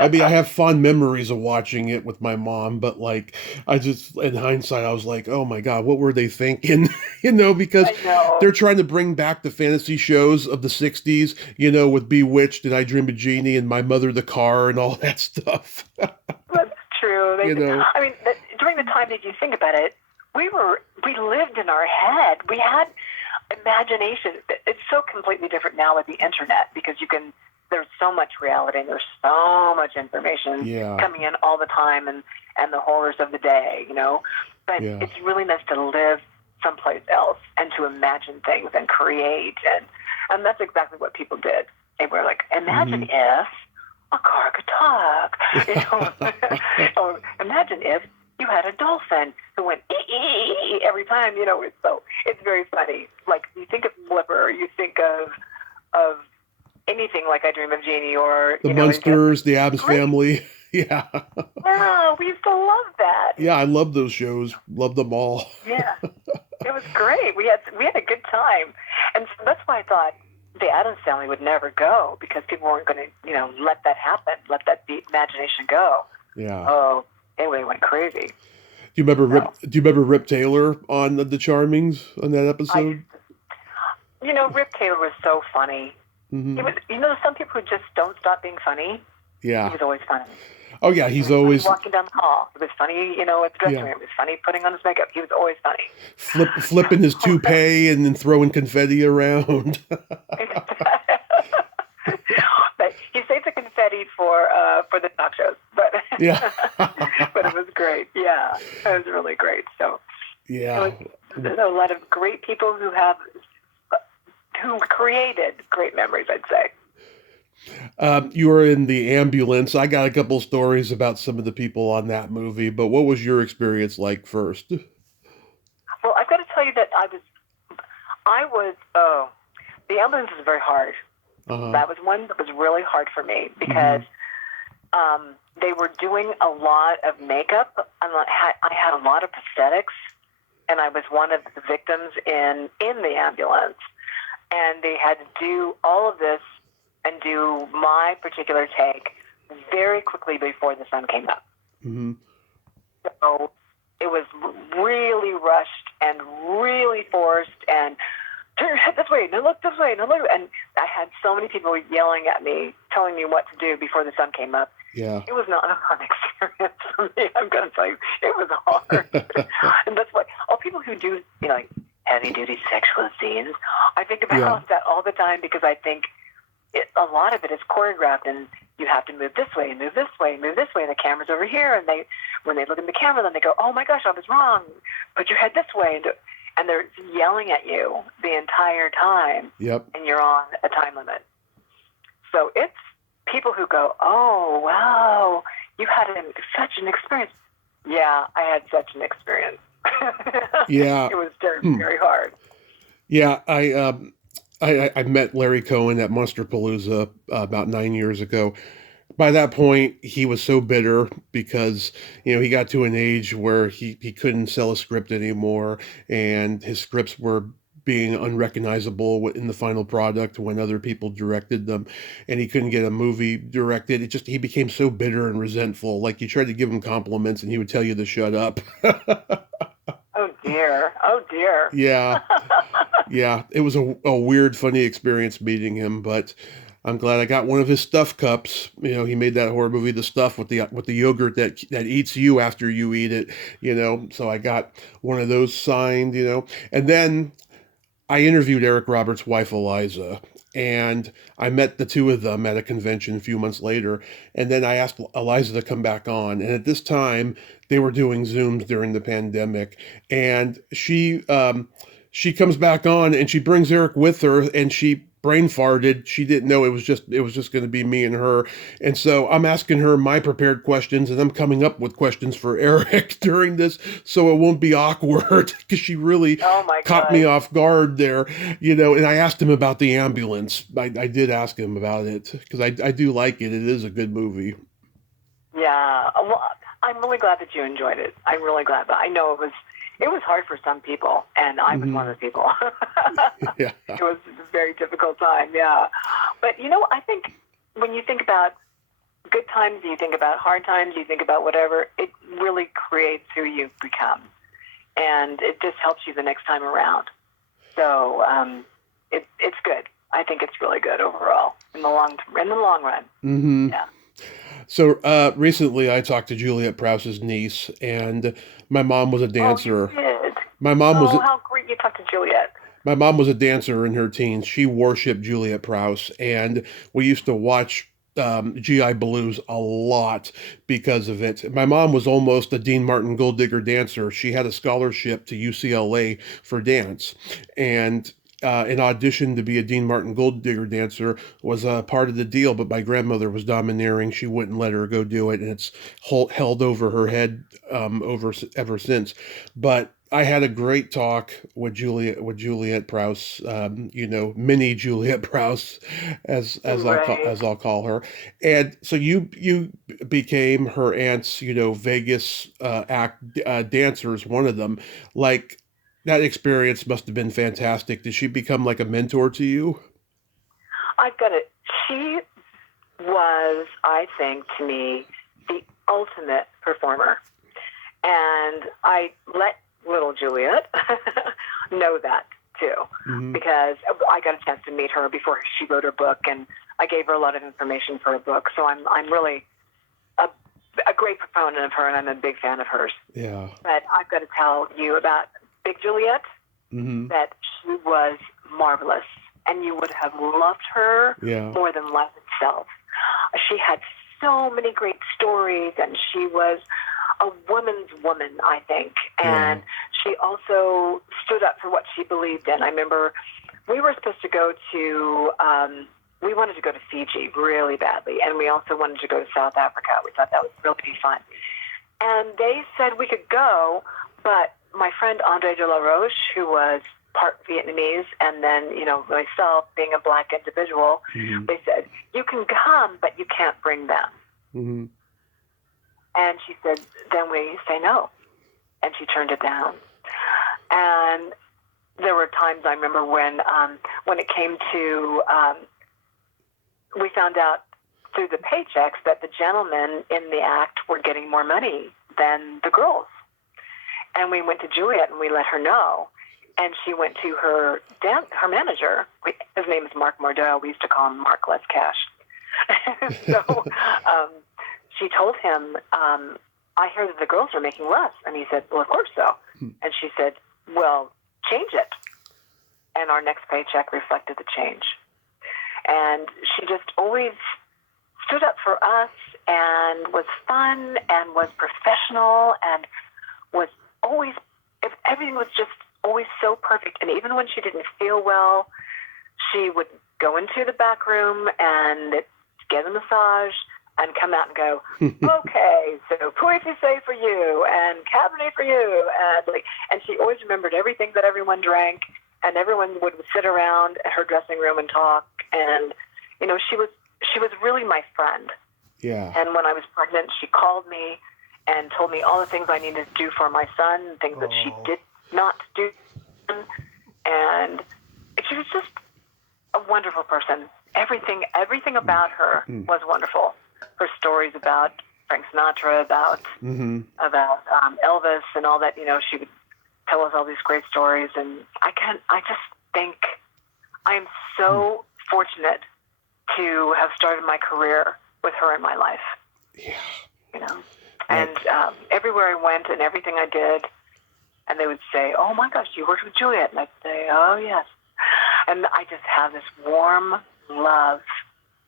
I have fond memories of watching it with my mom, but like, I just, in hindsight, I was like, oh my God, what were they thinking? Because I know. they're trying to bring back the fantasy shows of the '60s, with Bewitched and I Dream of Jeannie and My Mother the Car and all that stuff. That's true. you know, I mean, during the time that you think about it, we lived in our head. We had imagination. It's so completely different now with the internet because there's so much reality and there's so much information yeah, coming in all the time and the horrors of the day, But yeah. it's really nice to live someplace else and to imagine things and create and that's exactly what people did. They were like, imagine if a car could talk, or imagine if you had a dolphin who went ee every time, So it's very funny. Like you think of Flipper, you think of anything like I Dream of Jeannie or The Munsters, the Addams great. Family. Yeah. Yeah, we used to love that. Yeah, I love those shows. Love them all. Yeah, it was great. We had a good time, and so that's why I thought the Addams Family would never go because people weren't going to, let that happen, let that imagination go. Yeah. Oh, anyway, went crazy. Do you remember Rip Taylor on the Charmings on that episode? Rip Taylor was so funny. Mm-hmm. He was, some people who just don't stop being funny. Yeah. He was always funny. Oh yeah, he's always walking down the hall. It was funny, at the dressing room. It was funny putting on his makeup. He was always funny. Flipping his toupee and then throwing confetti around. But he saved the confetti for the talk shows. But yeah, but it was great. Yeah, it was really great. So yeah, there's a lot of great people who created great memories, I'd say. You were in the ambulance. I got a couple stories about some of the people on that movie, but what was your experience like first? Well, I've got to tell you that the ambulance was very hard. Uh-huh. That was one that was really hard for me because they were doing a lot of makeup. I had a lot of prosthetics, and I was one of the victims in the ambulance. And they had to do all of this and do my particular take very quickly before the sun came up. Mm-hmm. So it was really rushed and really forced and turn your head this way, no look this way, no look. And I had so many people yelling at me, telling me what to do before the sun came up. Yeah. It was not a fun experience for me. I'm going to tell you, it was hard. And that's why all people who do, like heavy-duty sexual scenes, I think about that all the time because I think a lot of it is choreographed and you have to move this way and move this way and move this way and the camera's over here and when they look in the camera then they go, oh my gosh, I was wrong. Put your head this way and they're yelling at you the entire time. Yep. And you're on a time limit. So it's people who go, oh wow, you had such an experience. Yeah, I had such an experience. Yeah. It was very, very hard. Yeah, I met Larry Cohen at Monsterpalooza about 9 years ago. By that point, he was so bitter because, he got to an age where he couldn't sell a script anymore, and his scripts were being unrecognizable in the final product when other people directed them, and he couldn't get a movie directed. He became so bitter and resentful. Like you tried to give him compliments, and he would tell you to shut up. Oh dear. Yeah. Yeah, it was a weird, funny experience meeting him, but I'm glad I got one of his stuff cups. He made that horror movie, The Stuff, with the yogurt that eats you after you eat it. So I got one of those signed. And then I interviewed Eric Roberts' wife, Eliza, And I met the two of them at a convention a few months later. And then I asked Eliza to come back on. And at this time, they were doing Zooms during the pandemic. And she comes back on and she brings Eric with her, and she brain farted. She didn't know it was just going to be me and her. And so I'm asking her my prepared questions, and I'm coming up with questions for Eric during this, so it won't be awkward, because she really Oh my caught God. me off guard there, And I asked him about the ambulance. I did ask him about it, because I do like it. It is a good movie. Yeah. Well, I'm really glad that you enjoyed it. I'm really glad, but I know it was hard for some people, and I was one of the people. Yeah. It was a very difficult time, yeah. But I think when you think about good times, you think about hard times, you think about whatever, it really creates who you become, and it just helps you the next time around. So it's good. I think it's really good overall in the long run. Mm-hmm. Yeah. So recently, I talked to Juliet Prowse's niece, and my mom was a dancer. Oh, you did. My mom was Oh, how great you talked to Juliet. my mom was a dancer in her teens. She worshipped Juliet Prowse, and we used to watch GI Blues a lot because of it. My mom was almost a Dean Martin Gold Digger dancer. She had a scholarship to UCLA for dance, and an audition to be a Dean Martin Gold Digger dancer was a part of the deal, but my grandmother was domineering. She wouldn't let her go do it, and it's held over her head ever since. But I had a great talk with Juliet Prowse, mini Juliet Prowse, Right. as I'll call her. And so you became her aunt's, Vegas act dancers, one of them. Like, that experience must have been fantastic. Did she become like a mentor to you? I've got it. She was, I think, to me, the ultimate performer. And I let little Juliet know that too, Mm-hmm. because I got a chance to meet her before she wrote her book, and I gave her a lot of information for her book. So I'm really a great proponent of her, and I'm a big fan of hers. Yeah. But I've got to tell you about Big Juliet, Mm-hmm. that she was marvelous, and you would have loved her Yeah. more than life itself. She had so many great stories, and she was a woman's woman, I think. And she also stood up for what she believed in. I remember we were supposed to go to, we wanted to go to Fiji really badly, and we also wanted to go to South Africa. We thought that would really be fun. And they said we could go, but my friend Andre de la Roche, who was part Vietnamese, and then, myself being a black individual, Mm-hmm. they said, you can come, but you can't bring them. Mm-hmm. And she said, then we say no. And she turned it down. And there were times I remember when it came to, we found out through the paychecks that the gentlemen in the act were getting more money than the girls. And we went to Juliet and we let her know. And she went to her manager. His name is Mark Mordeau. We used to call him Mark Less Cash. So she told him, I hear that the girls are making less. And he said, well, of course so. And she said, well, change it. And our next paycheck reflected the change. And she just always stood up for us and was fun and was professional and was always, everything was just always so perfect. And even when she didn't feel well, she would go into the back room and get a massage and come out and go, okay, so Poitiers for you and Cabernet for you. And she always remembered everything that everyone drank, and everyone would sit around at her dressing room and talk. And, she was really my friend. Yeah. And when I was pregnant, she called me and told me all the things I needed to do for my son, things that she did not do. And she was just a wonderful person. Everything about her was wonderful. Her stories about Frank Sinatra, about Elvis and all that, she would tell us all these great stories. And I just think I am so fortunate to have started my career with her in my life. Yeah. And everywhere I went and everything I did, and they would say, oh my gosh, you worked with Juliet. And I'd say, oh yes. And I just have this warm love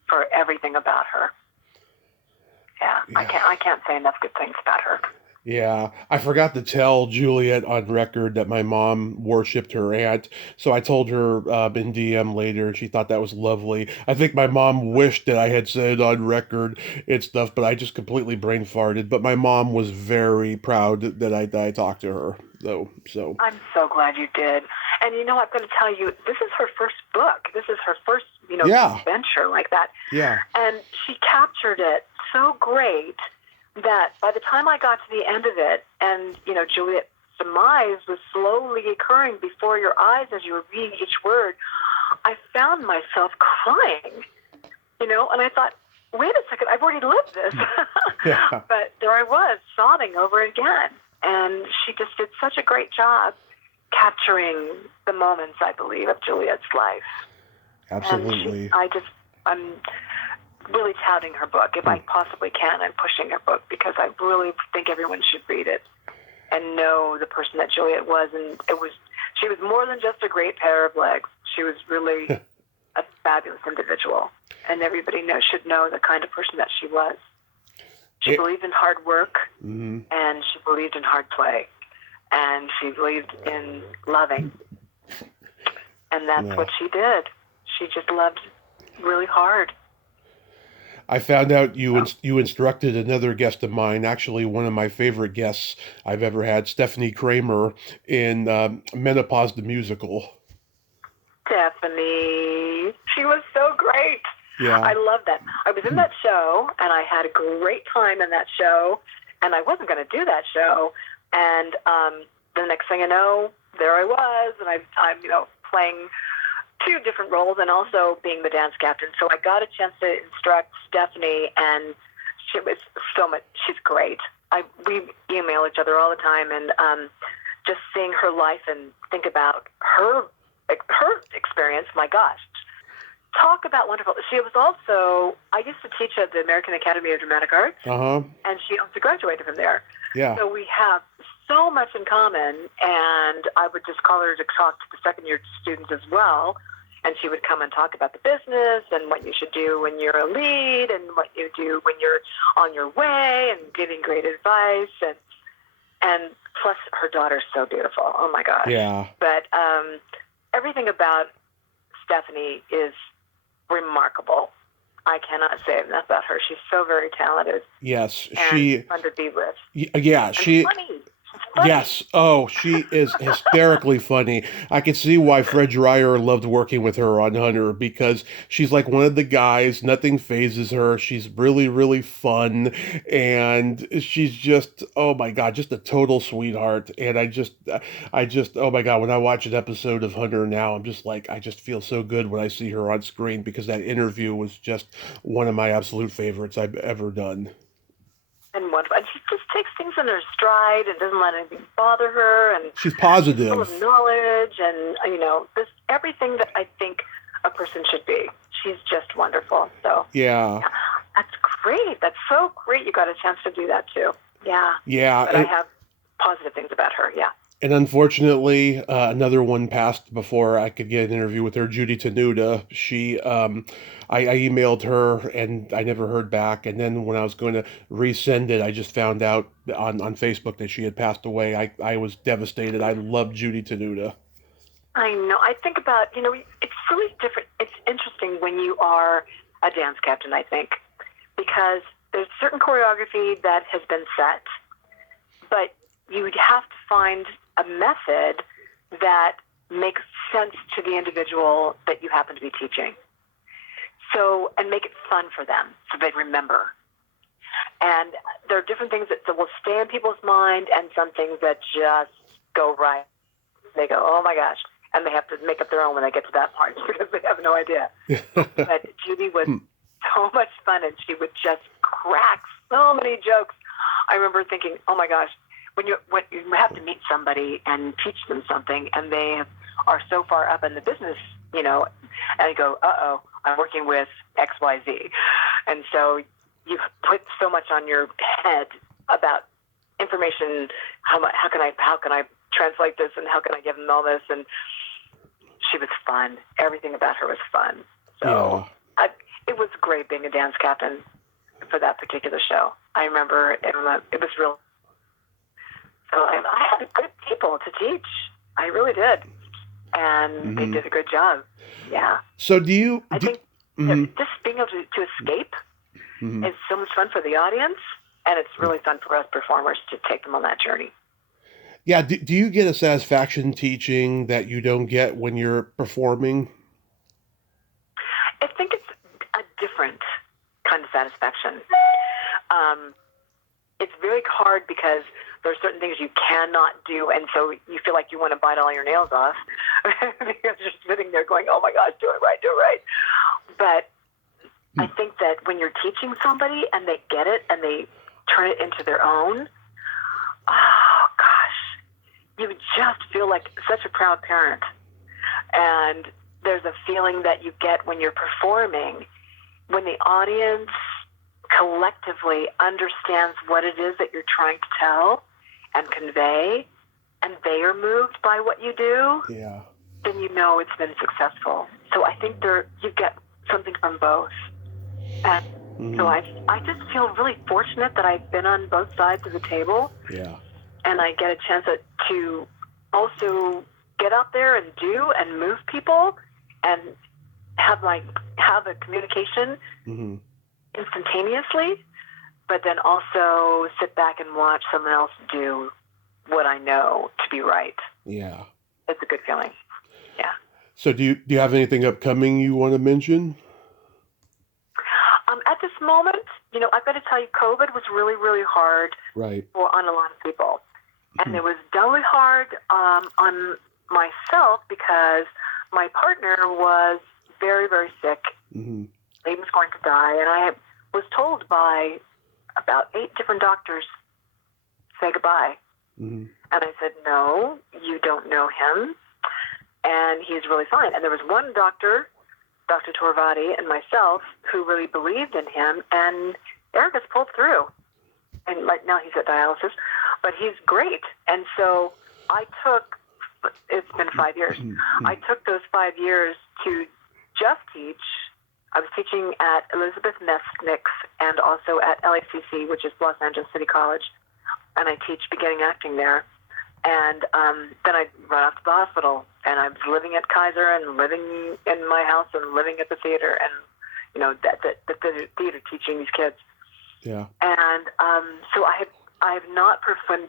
for everything about her. Yeah. I can't say enough good things about her. Yeah, I forgot to tell Juliet on record that my mom worshipped her aunt, so I told her in DM later, and she thought that was lovely. I think my mom wished that I had said it on record and stuff, but I just completely brain farted. But my mom was very proud that I talked to her, though. So I'm so glad you did. And I'm going to tell you, this is her first book. This is her first, Yeah. venture like that. yeah, And she captured it so great that by the time I got to the end of it, and, Juliet's demise was slowly occurring before your eyes as you were reading each word, I found myself crying, and I thought, wait a second, I've already lived this. yeah, But there I was, sobbing over it again. And she just did such a great job capturing the moments, I believe, of Juliet's life. absolutely. And I'm really touting her book if I possibly can. I'm pushing her book because I really think everyone should read it and know the person that Juliet was. And she was more than just a great pair of legs. She was really a fabulous individual, and everybody should know the kind of person that she was. She believed in hard work, Mm-hmm. and she believed in hard play, and she believed in loving, and that's what she did. She just loved really hard. I found out you instructed another guest of mine, actually one of my favorite guests I've ever had, Stephanie Kramer, in Menopause the Musical. Stephanie, she was so great. Yeah. I love that. I was in that show, and I had a great time in that show, and I wasn't going to do that show. And the next thing I know, there I was, and I'm playing two different roles and also being the dance captain. So I got a chance to instruct Stephanie, and she was so much. She's great. We email each other all the time, and just seeing her life and think about her experience. My gosh, talk about wonderful. She was also. I used to teach at the American Academy of Dramatic Arts, and she also graduated from there. Yeah. So we have so much in common, and I would just call her to talk to the second-year students as well, and she would come and talk about the business and what you should do when you're a lead and what you do when you're on your way and giving great advice, and plus her daughter's so beautiful. Oh, my gosh. Yeah. But everything about Stephanie is remarkable. I cannot say enough about her. She's so very talented. Yes, and fun to be with. Yeah, and funny. Funny. Yes. Oh, she is hysterically funny. I can see why Fred Dreyer loved working with her on Hunter, because she's like one of the guys. Nothing phases her. She's really, really fun, and she's just, oh my God, just a total sweetheart. And I just, oh my God, when I watch an episode of Hunter now, I'm just like, I just feel so good when I see her on screen, because that interview was just one of my absolute favorites I've ever done. And wonderful. And she just takes things in her stride and doesn't let anything bother her. And she's positive. Full of knowledge and, this everything that I think a person should be. She's just wonderful. So yeah. That's great. That's so great. You got a chance to do that too. Yeah. Yeah. But I have positive things about her. Yeah. And unfortunately, another one passed before I could get an interview with her, Judy Tenuta. She, I emailed her and I never heard back. And then when I was going to resend it, I just found out on Facebook that she had passed away. I was devastated. I love Judy Tenuta. I know. I think about, it's really different. It's interesting when you are a dance captain, I think, because there's certain choreography that has been set, but you would have to find a method that makes sense to the individual that you happen to be teaching. So, and make it fun for them so they remember. And there are different things that will stay in people's mind and some things that just go right. They go, oh my gosh. And they have to make up their own when they get to that part because they have no idea. But Judy was so much fun, and she would just crack so many jokes. I remember thinking, oh my gosh, when you have to meet somebody and teach them something, and they are so far up in the business, and you go, uh-oh, I'm working with XYZ. And so you put so much on your head about information, how can I translate this, and how can I give them all this? And she was fun. Everything about her was fun. So Yeah. it was great being a dance captain for that particular show. I remember it was real. So I had good people to teach. I really did. And they did a good job. Yeah. So do you... I think just being able to escape is so much fun for the audience, and it's really fun for us performers to take them on that journey. Yeah, do you get a satisfaction teaching that you don't get when you're performing? I think it's a different kind of satisfaction. It's very hard because there are certain things you cannot do, and so you feel like you want to bite all your nails off because you're sitting there going, oh my gosh, do it right. But I think that when you're teaching somebody and they get it and they turn it into their own, oh gosh, you just feel like such a proud parent. And there's a feeling that you get when you're performing, when the audience collectively understands what it is that you're trying to tell and convey, and they are moved by what you do, then you know it's been successful. So I think you get something from both. And so I just feel really fortunate that I've been on both sides of the table. Yeah. And I get a chance to also get out there and do and move people and have a communication instantaneously, but then also sit back and watch someone else do what I know to be right. Yeah. It's a good feeling. Yeah. So do you have anything upcoming you want to mention? At this moment, I've got to tell you, COVID was really, really hard on a lot of people. And it was doubly hard on myself because my partner was very, very sick. He was going to die. And I was told by about 8 different doctors, say goodbye. And I said, no, you don't know him. And he's really fine. And there was one doctor, Dr. Torvati, and myself, who really believed in him. And Eric has pulled through. And right now he's at dialysis. But he's great. And so it's been 5 years. I took those 5 years to just teach. I was teaching at Elizabeth Mesnick's and also at LACC, which is Los Angeles City College. And I teach beginning acting there. And then I run off to the hospital. And I was living at Kaiser and living in my house and living at the theater and, the theater teaching these kids. Yeah. And so I have not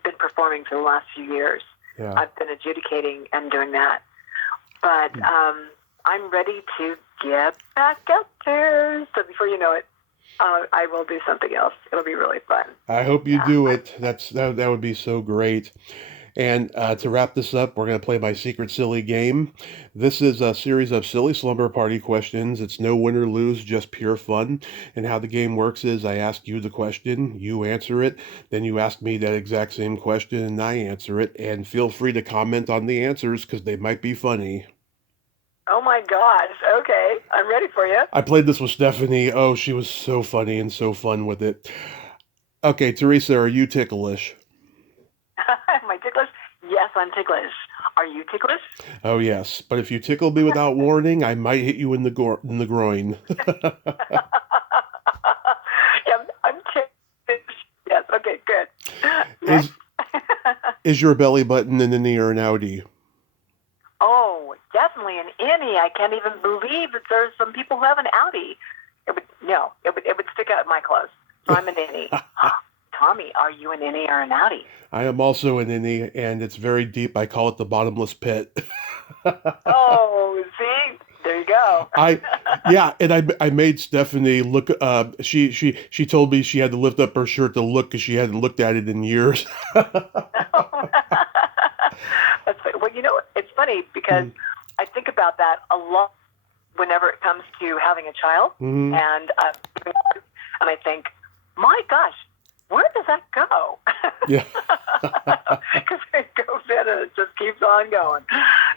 been performing for the last few years. Yeah. I've been adjudicating and doing that. But I'm ready to get back out there. So before you know it, I will do something else. It'll be really fun. I hope you do it. That would be so great. And to wrap this up, we're going to play my secret silly game. This is a series of silly slumber party questions. It's no win or lose, just pure fun. And how the game works is I ask you the question, you answer it, then you ask me that exact same question and I answer it. And feel free to comment on the answers because they might be funny. Oh my gosh. Okay. I'm ready for you. I played this with Stephanie. Oh, she was so funny and so fun with it. Okay, Theresa, are you ticklish? Am I ticklish? Yes, I'm ticklish. Are you ticklish? Oh, yes. But if you tickle me without warning, I might hit you in the groin. Yeah, I'm ticklish. Yes, okay, good. Is your belly button an innie or an outie? Oh, definitely an innie. I can't even believe that there's some people who have an outie. It would stick out in my clothes. So I'm an innie. Tommy, are you an innie or an outie? I am also an innie, and it's very deep. I call it the bottomless pit. Oh, see? There you go. I made Stephanie look. She told me she had to lift up her shirt to look because she hadn't looked at it in years. That's funny. Well, it's funny because I think about that a lot whenever it comes to having a child, and I think, my gosh, where does that go? Yeah. Because it goes in and it just keeps on going.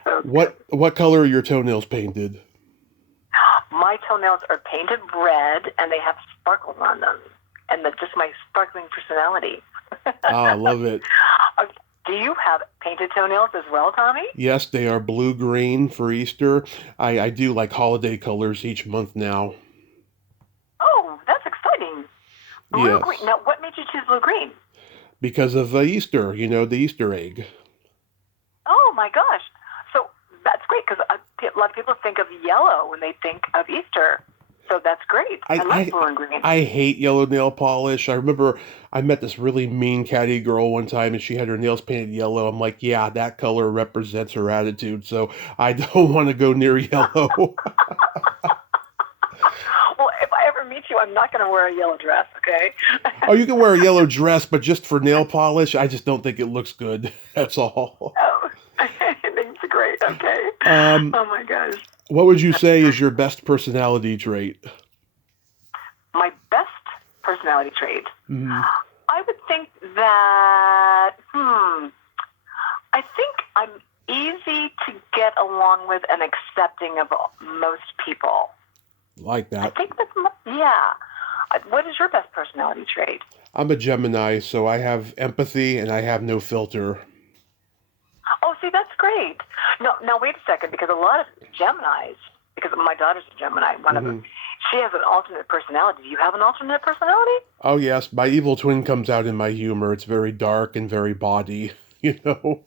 So, what color are your toenails painted? my toenails are painted red and they have sparkles on them. And that's just my sparkling personality. I love it. Do you have painted toenails as well, Tommy? Yes, they are blue-green for Easter. I do like holiday colors each month now. Oh, that's exciting. Blue-green. Yes, Now, what made you choose blue-green? because of Easter, the Easter egg. Oh, my gosh. So that's great because a lot of people think of yellow when they think of Easter. So that's great. I love I, blue and green. I hate yellow nail polish. I remember I met this really mean catty girl one time and she had her nails painted yellow. I'm like, yeah, that color represents her attitude, so I don't want to go near yellow. Well, if I ever meet you, I'm not going to wear a yellow dress, okay? Oh, you can wear a yellow dress, but just for nail polish, I just don't think it looks good. That's all. Oh, I think it's great, okay. Um, Oh, my gosh. what would you say is your best personality trait? My best personality trait. Mhm. I would think that, I think I'm easy to get along with and accepting of most people. Like I that. think that's, yeah. What is your best personality trait? I'm a Gemini, so I have empathy and I have no filter. Oh, see, that's great. No, now wait a second, because a lot of Geminis, because my daughter's a Gemini, one of them, she has an alternate personality. Do you have an alternate personality? Oh yes, my evil twin comes out in my humor. It's very dark and very bawdy, Oh,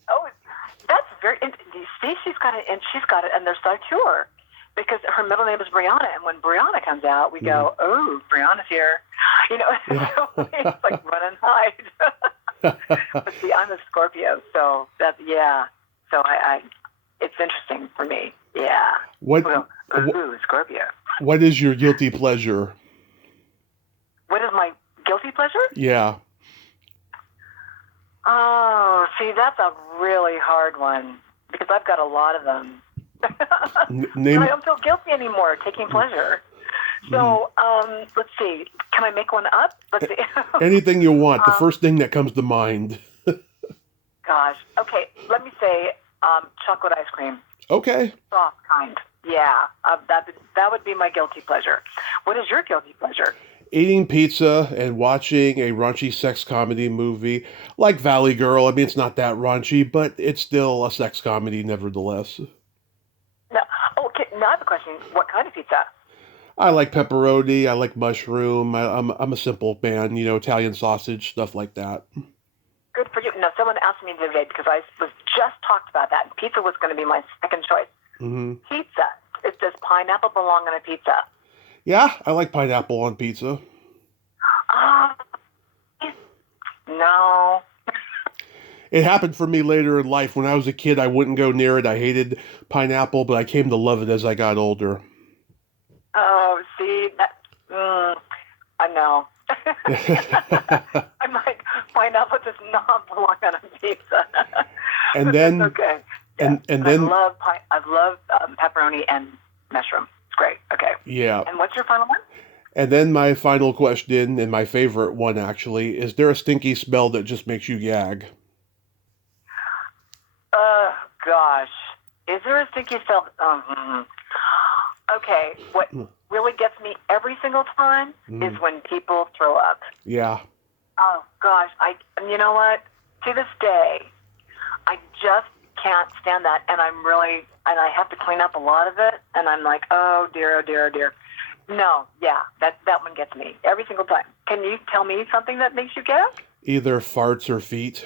that's very. And you see, she's got it, and there's so to her, because her middle name is Brianna, and when Brianna comes out, we go, "Oh, Brianna's here," Yeah. So it's like run and hide. But see, I'm a Scorpio, so that's yeah. So I it's interesting for me. Yeah. What Well, ooh, Scorpio. what is your guilty pleasure? What is my guilty pleasure? Yeah. Oh, see, that's a really hard one because I've got a lot of them. Name I don't feel guilty anymore taking pleasure. So, let's see. Can I make one up? Let's see. anything you want. The first thing that comes to mind. Gosh. Okay, let me say chocolate ice cream. Okay. Soft kind. Yeah, that would be my guilty pleasure. What is your guilty pleasure? Eating pizza and watching a raunchy sex comedy movie like Valley Girl. I mean, it's not that raunchy, but it's still a sex comedy nevertheless. No. Okay, now I have a question. What kind of pizza? I like pepperoni. I like mushroom. I'm a simple man, Italian sausage, stuff like that. Good for you. Now, someone asked me the other day because I was just talked about that. Pizza was going to be my second choice. Hmm. Pizza. Does pineapple belong on a pizza? Yeah, I like pineapple on pizza. No. It happened for me later in life. When I was a kid, I wouldn't go near it. I hated pineapple, but I came to love it as I got older. Oh, see, I know. I'm like, pineapple does not belong on a pizza. And then, okay. Yeah. and then, I love pepperoni and mushroom. It's great. Okay. yeah. And what's your final one? And then my final question, and my favorite one actually, is there a stinky smell that just makes you gag? Gosh. Is there a stinky smell? Okay. What really gets me every single time is when people throw up. Yeah. Oh, gosh. You know what? To this day, I just can't stand that. And I have to clean up a lot of it. And I'm like, oh, dear, oh, dear, oh, dear. No, yeah, that one gets me every single time. Can you tell me something that makes you gag? Either farts or feet.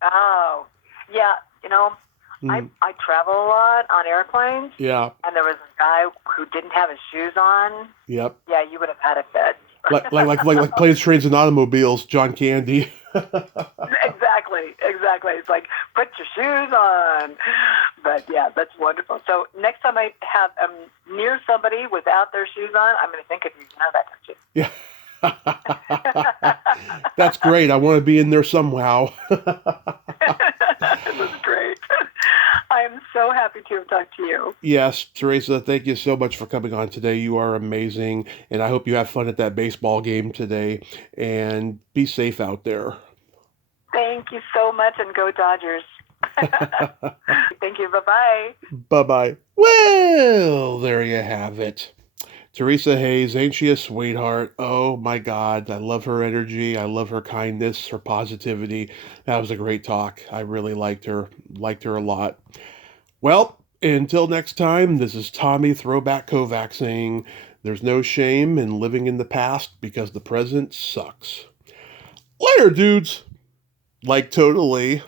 Oh, yeah, I travel a lot on airplanes. Yeah. And there was a guy who didn't have his shoes on. Yep. Yeah, you would have had a fit. like planes, trains, and automobiles, John Candy. Exactly. It's like, put your shoes on. But yeah, that's wonderful. So next time I have near somebody without their shoes on, I'm going to think of you. You know that, don't you? Yeah. That's great. I want to be in there somehow. That's great. I am so happy to have talked to you. Yes, Theresa, thank you so much for coming on today. You are amazing. And I hope you have fun at that baseball game today. And be safe out there. Thank you so much, and go Dodgers. Thank you. Bye-bye. Bye-bye. Well, there you have it. Theresa Hayes, ain't she a sweetheart? Oh my God, I love her energy. I love her kindness, her positivity. That was a great talk. I really liked her a lot. Well, until next time, this is Tommy Throwback Kovac saying there's no shame in living in the past because the present sucks. Later, dudes! Like, totally.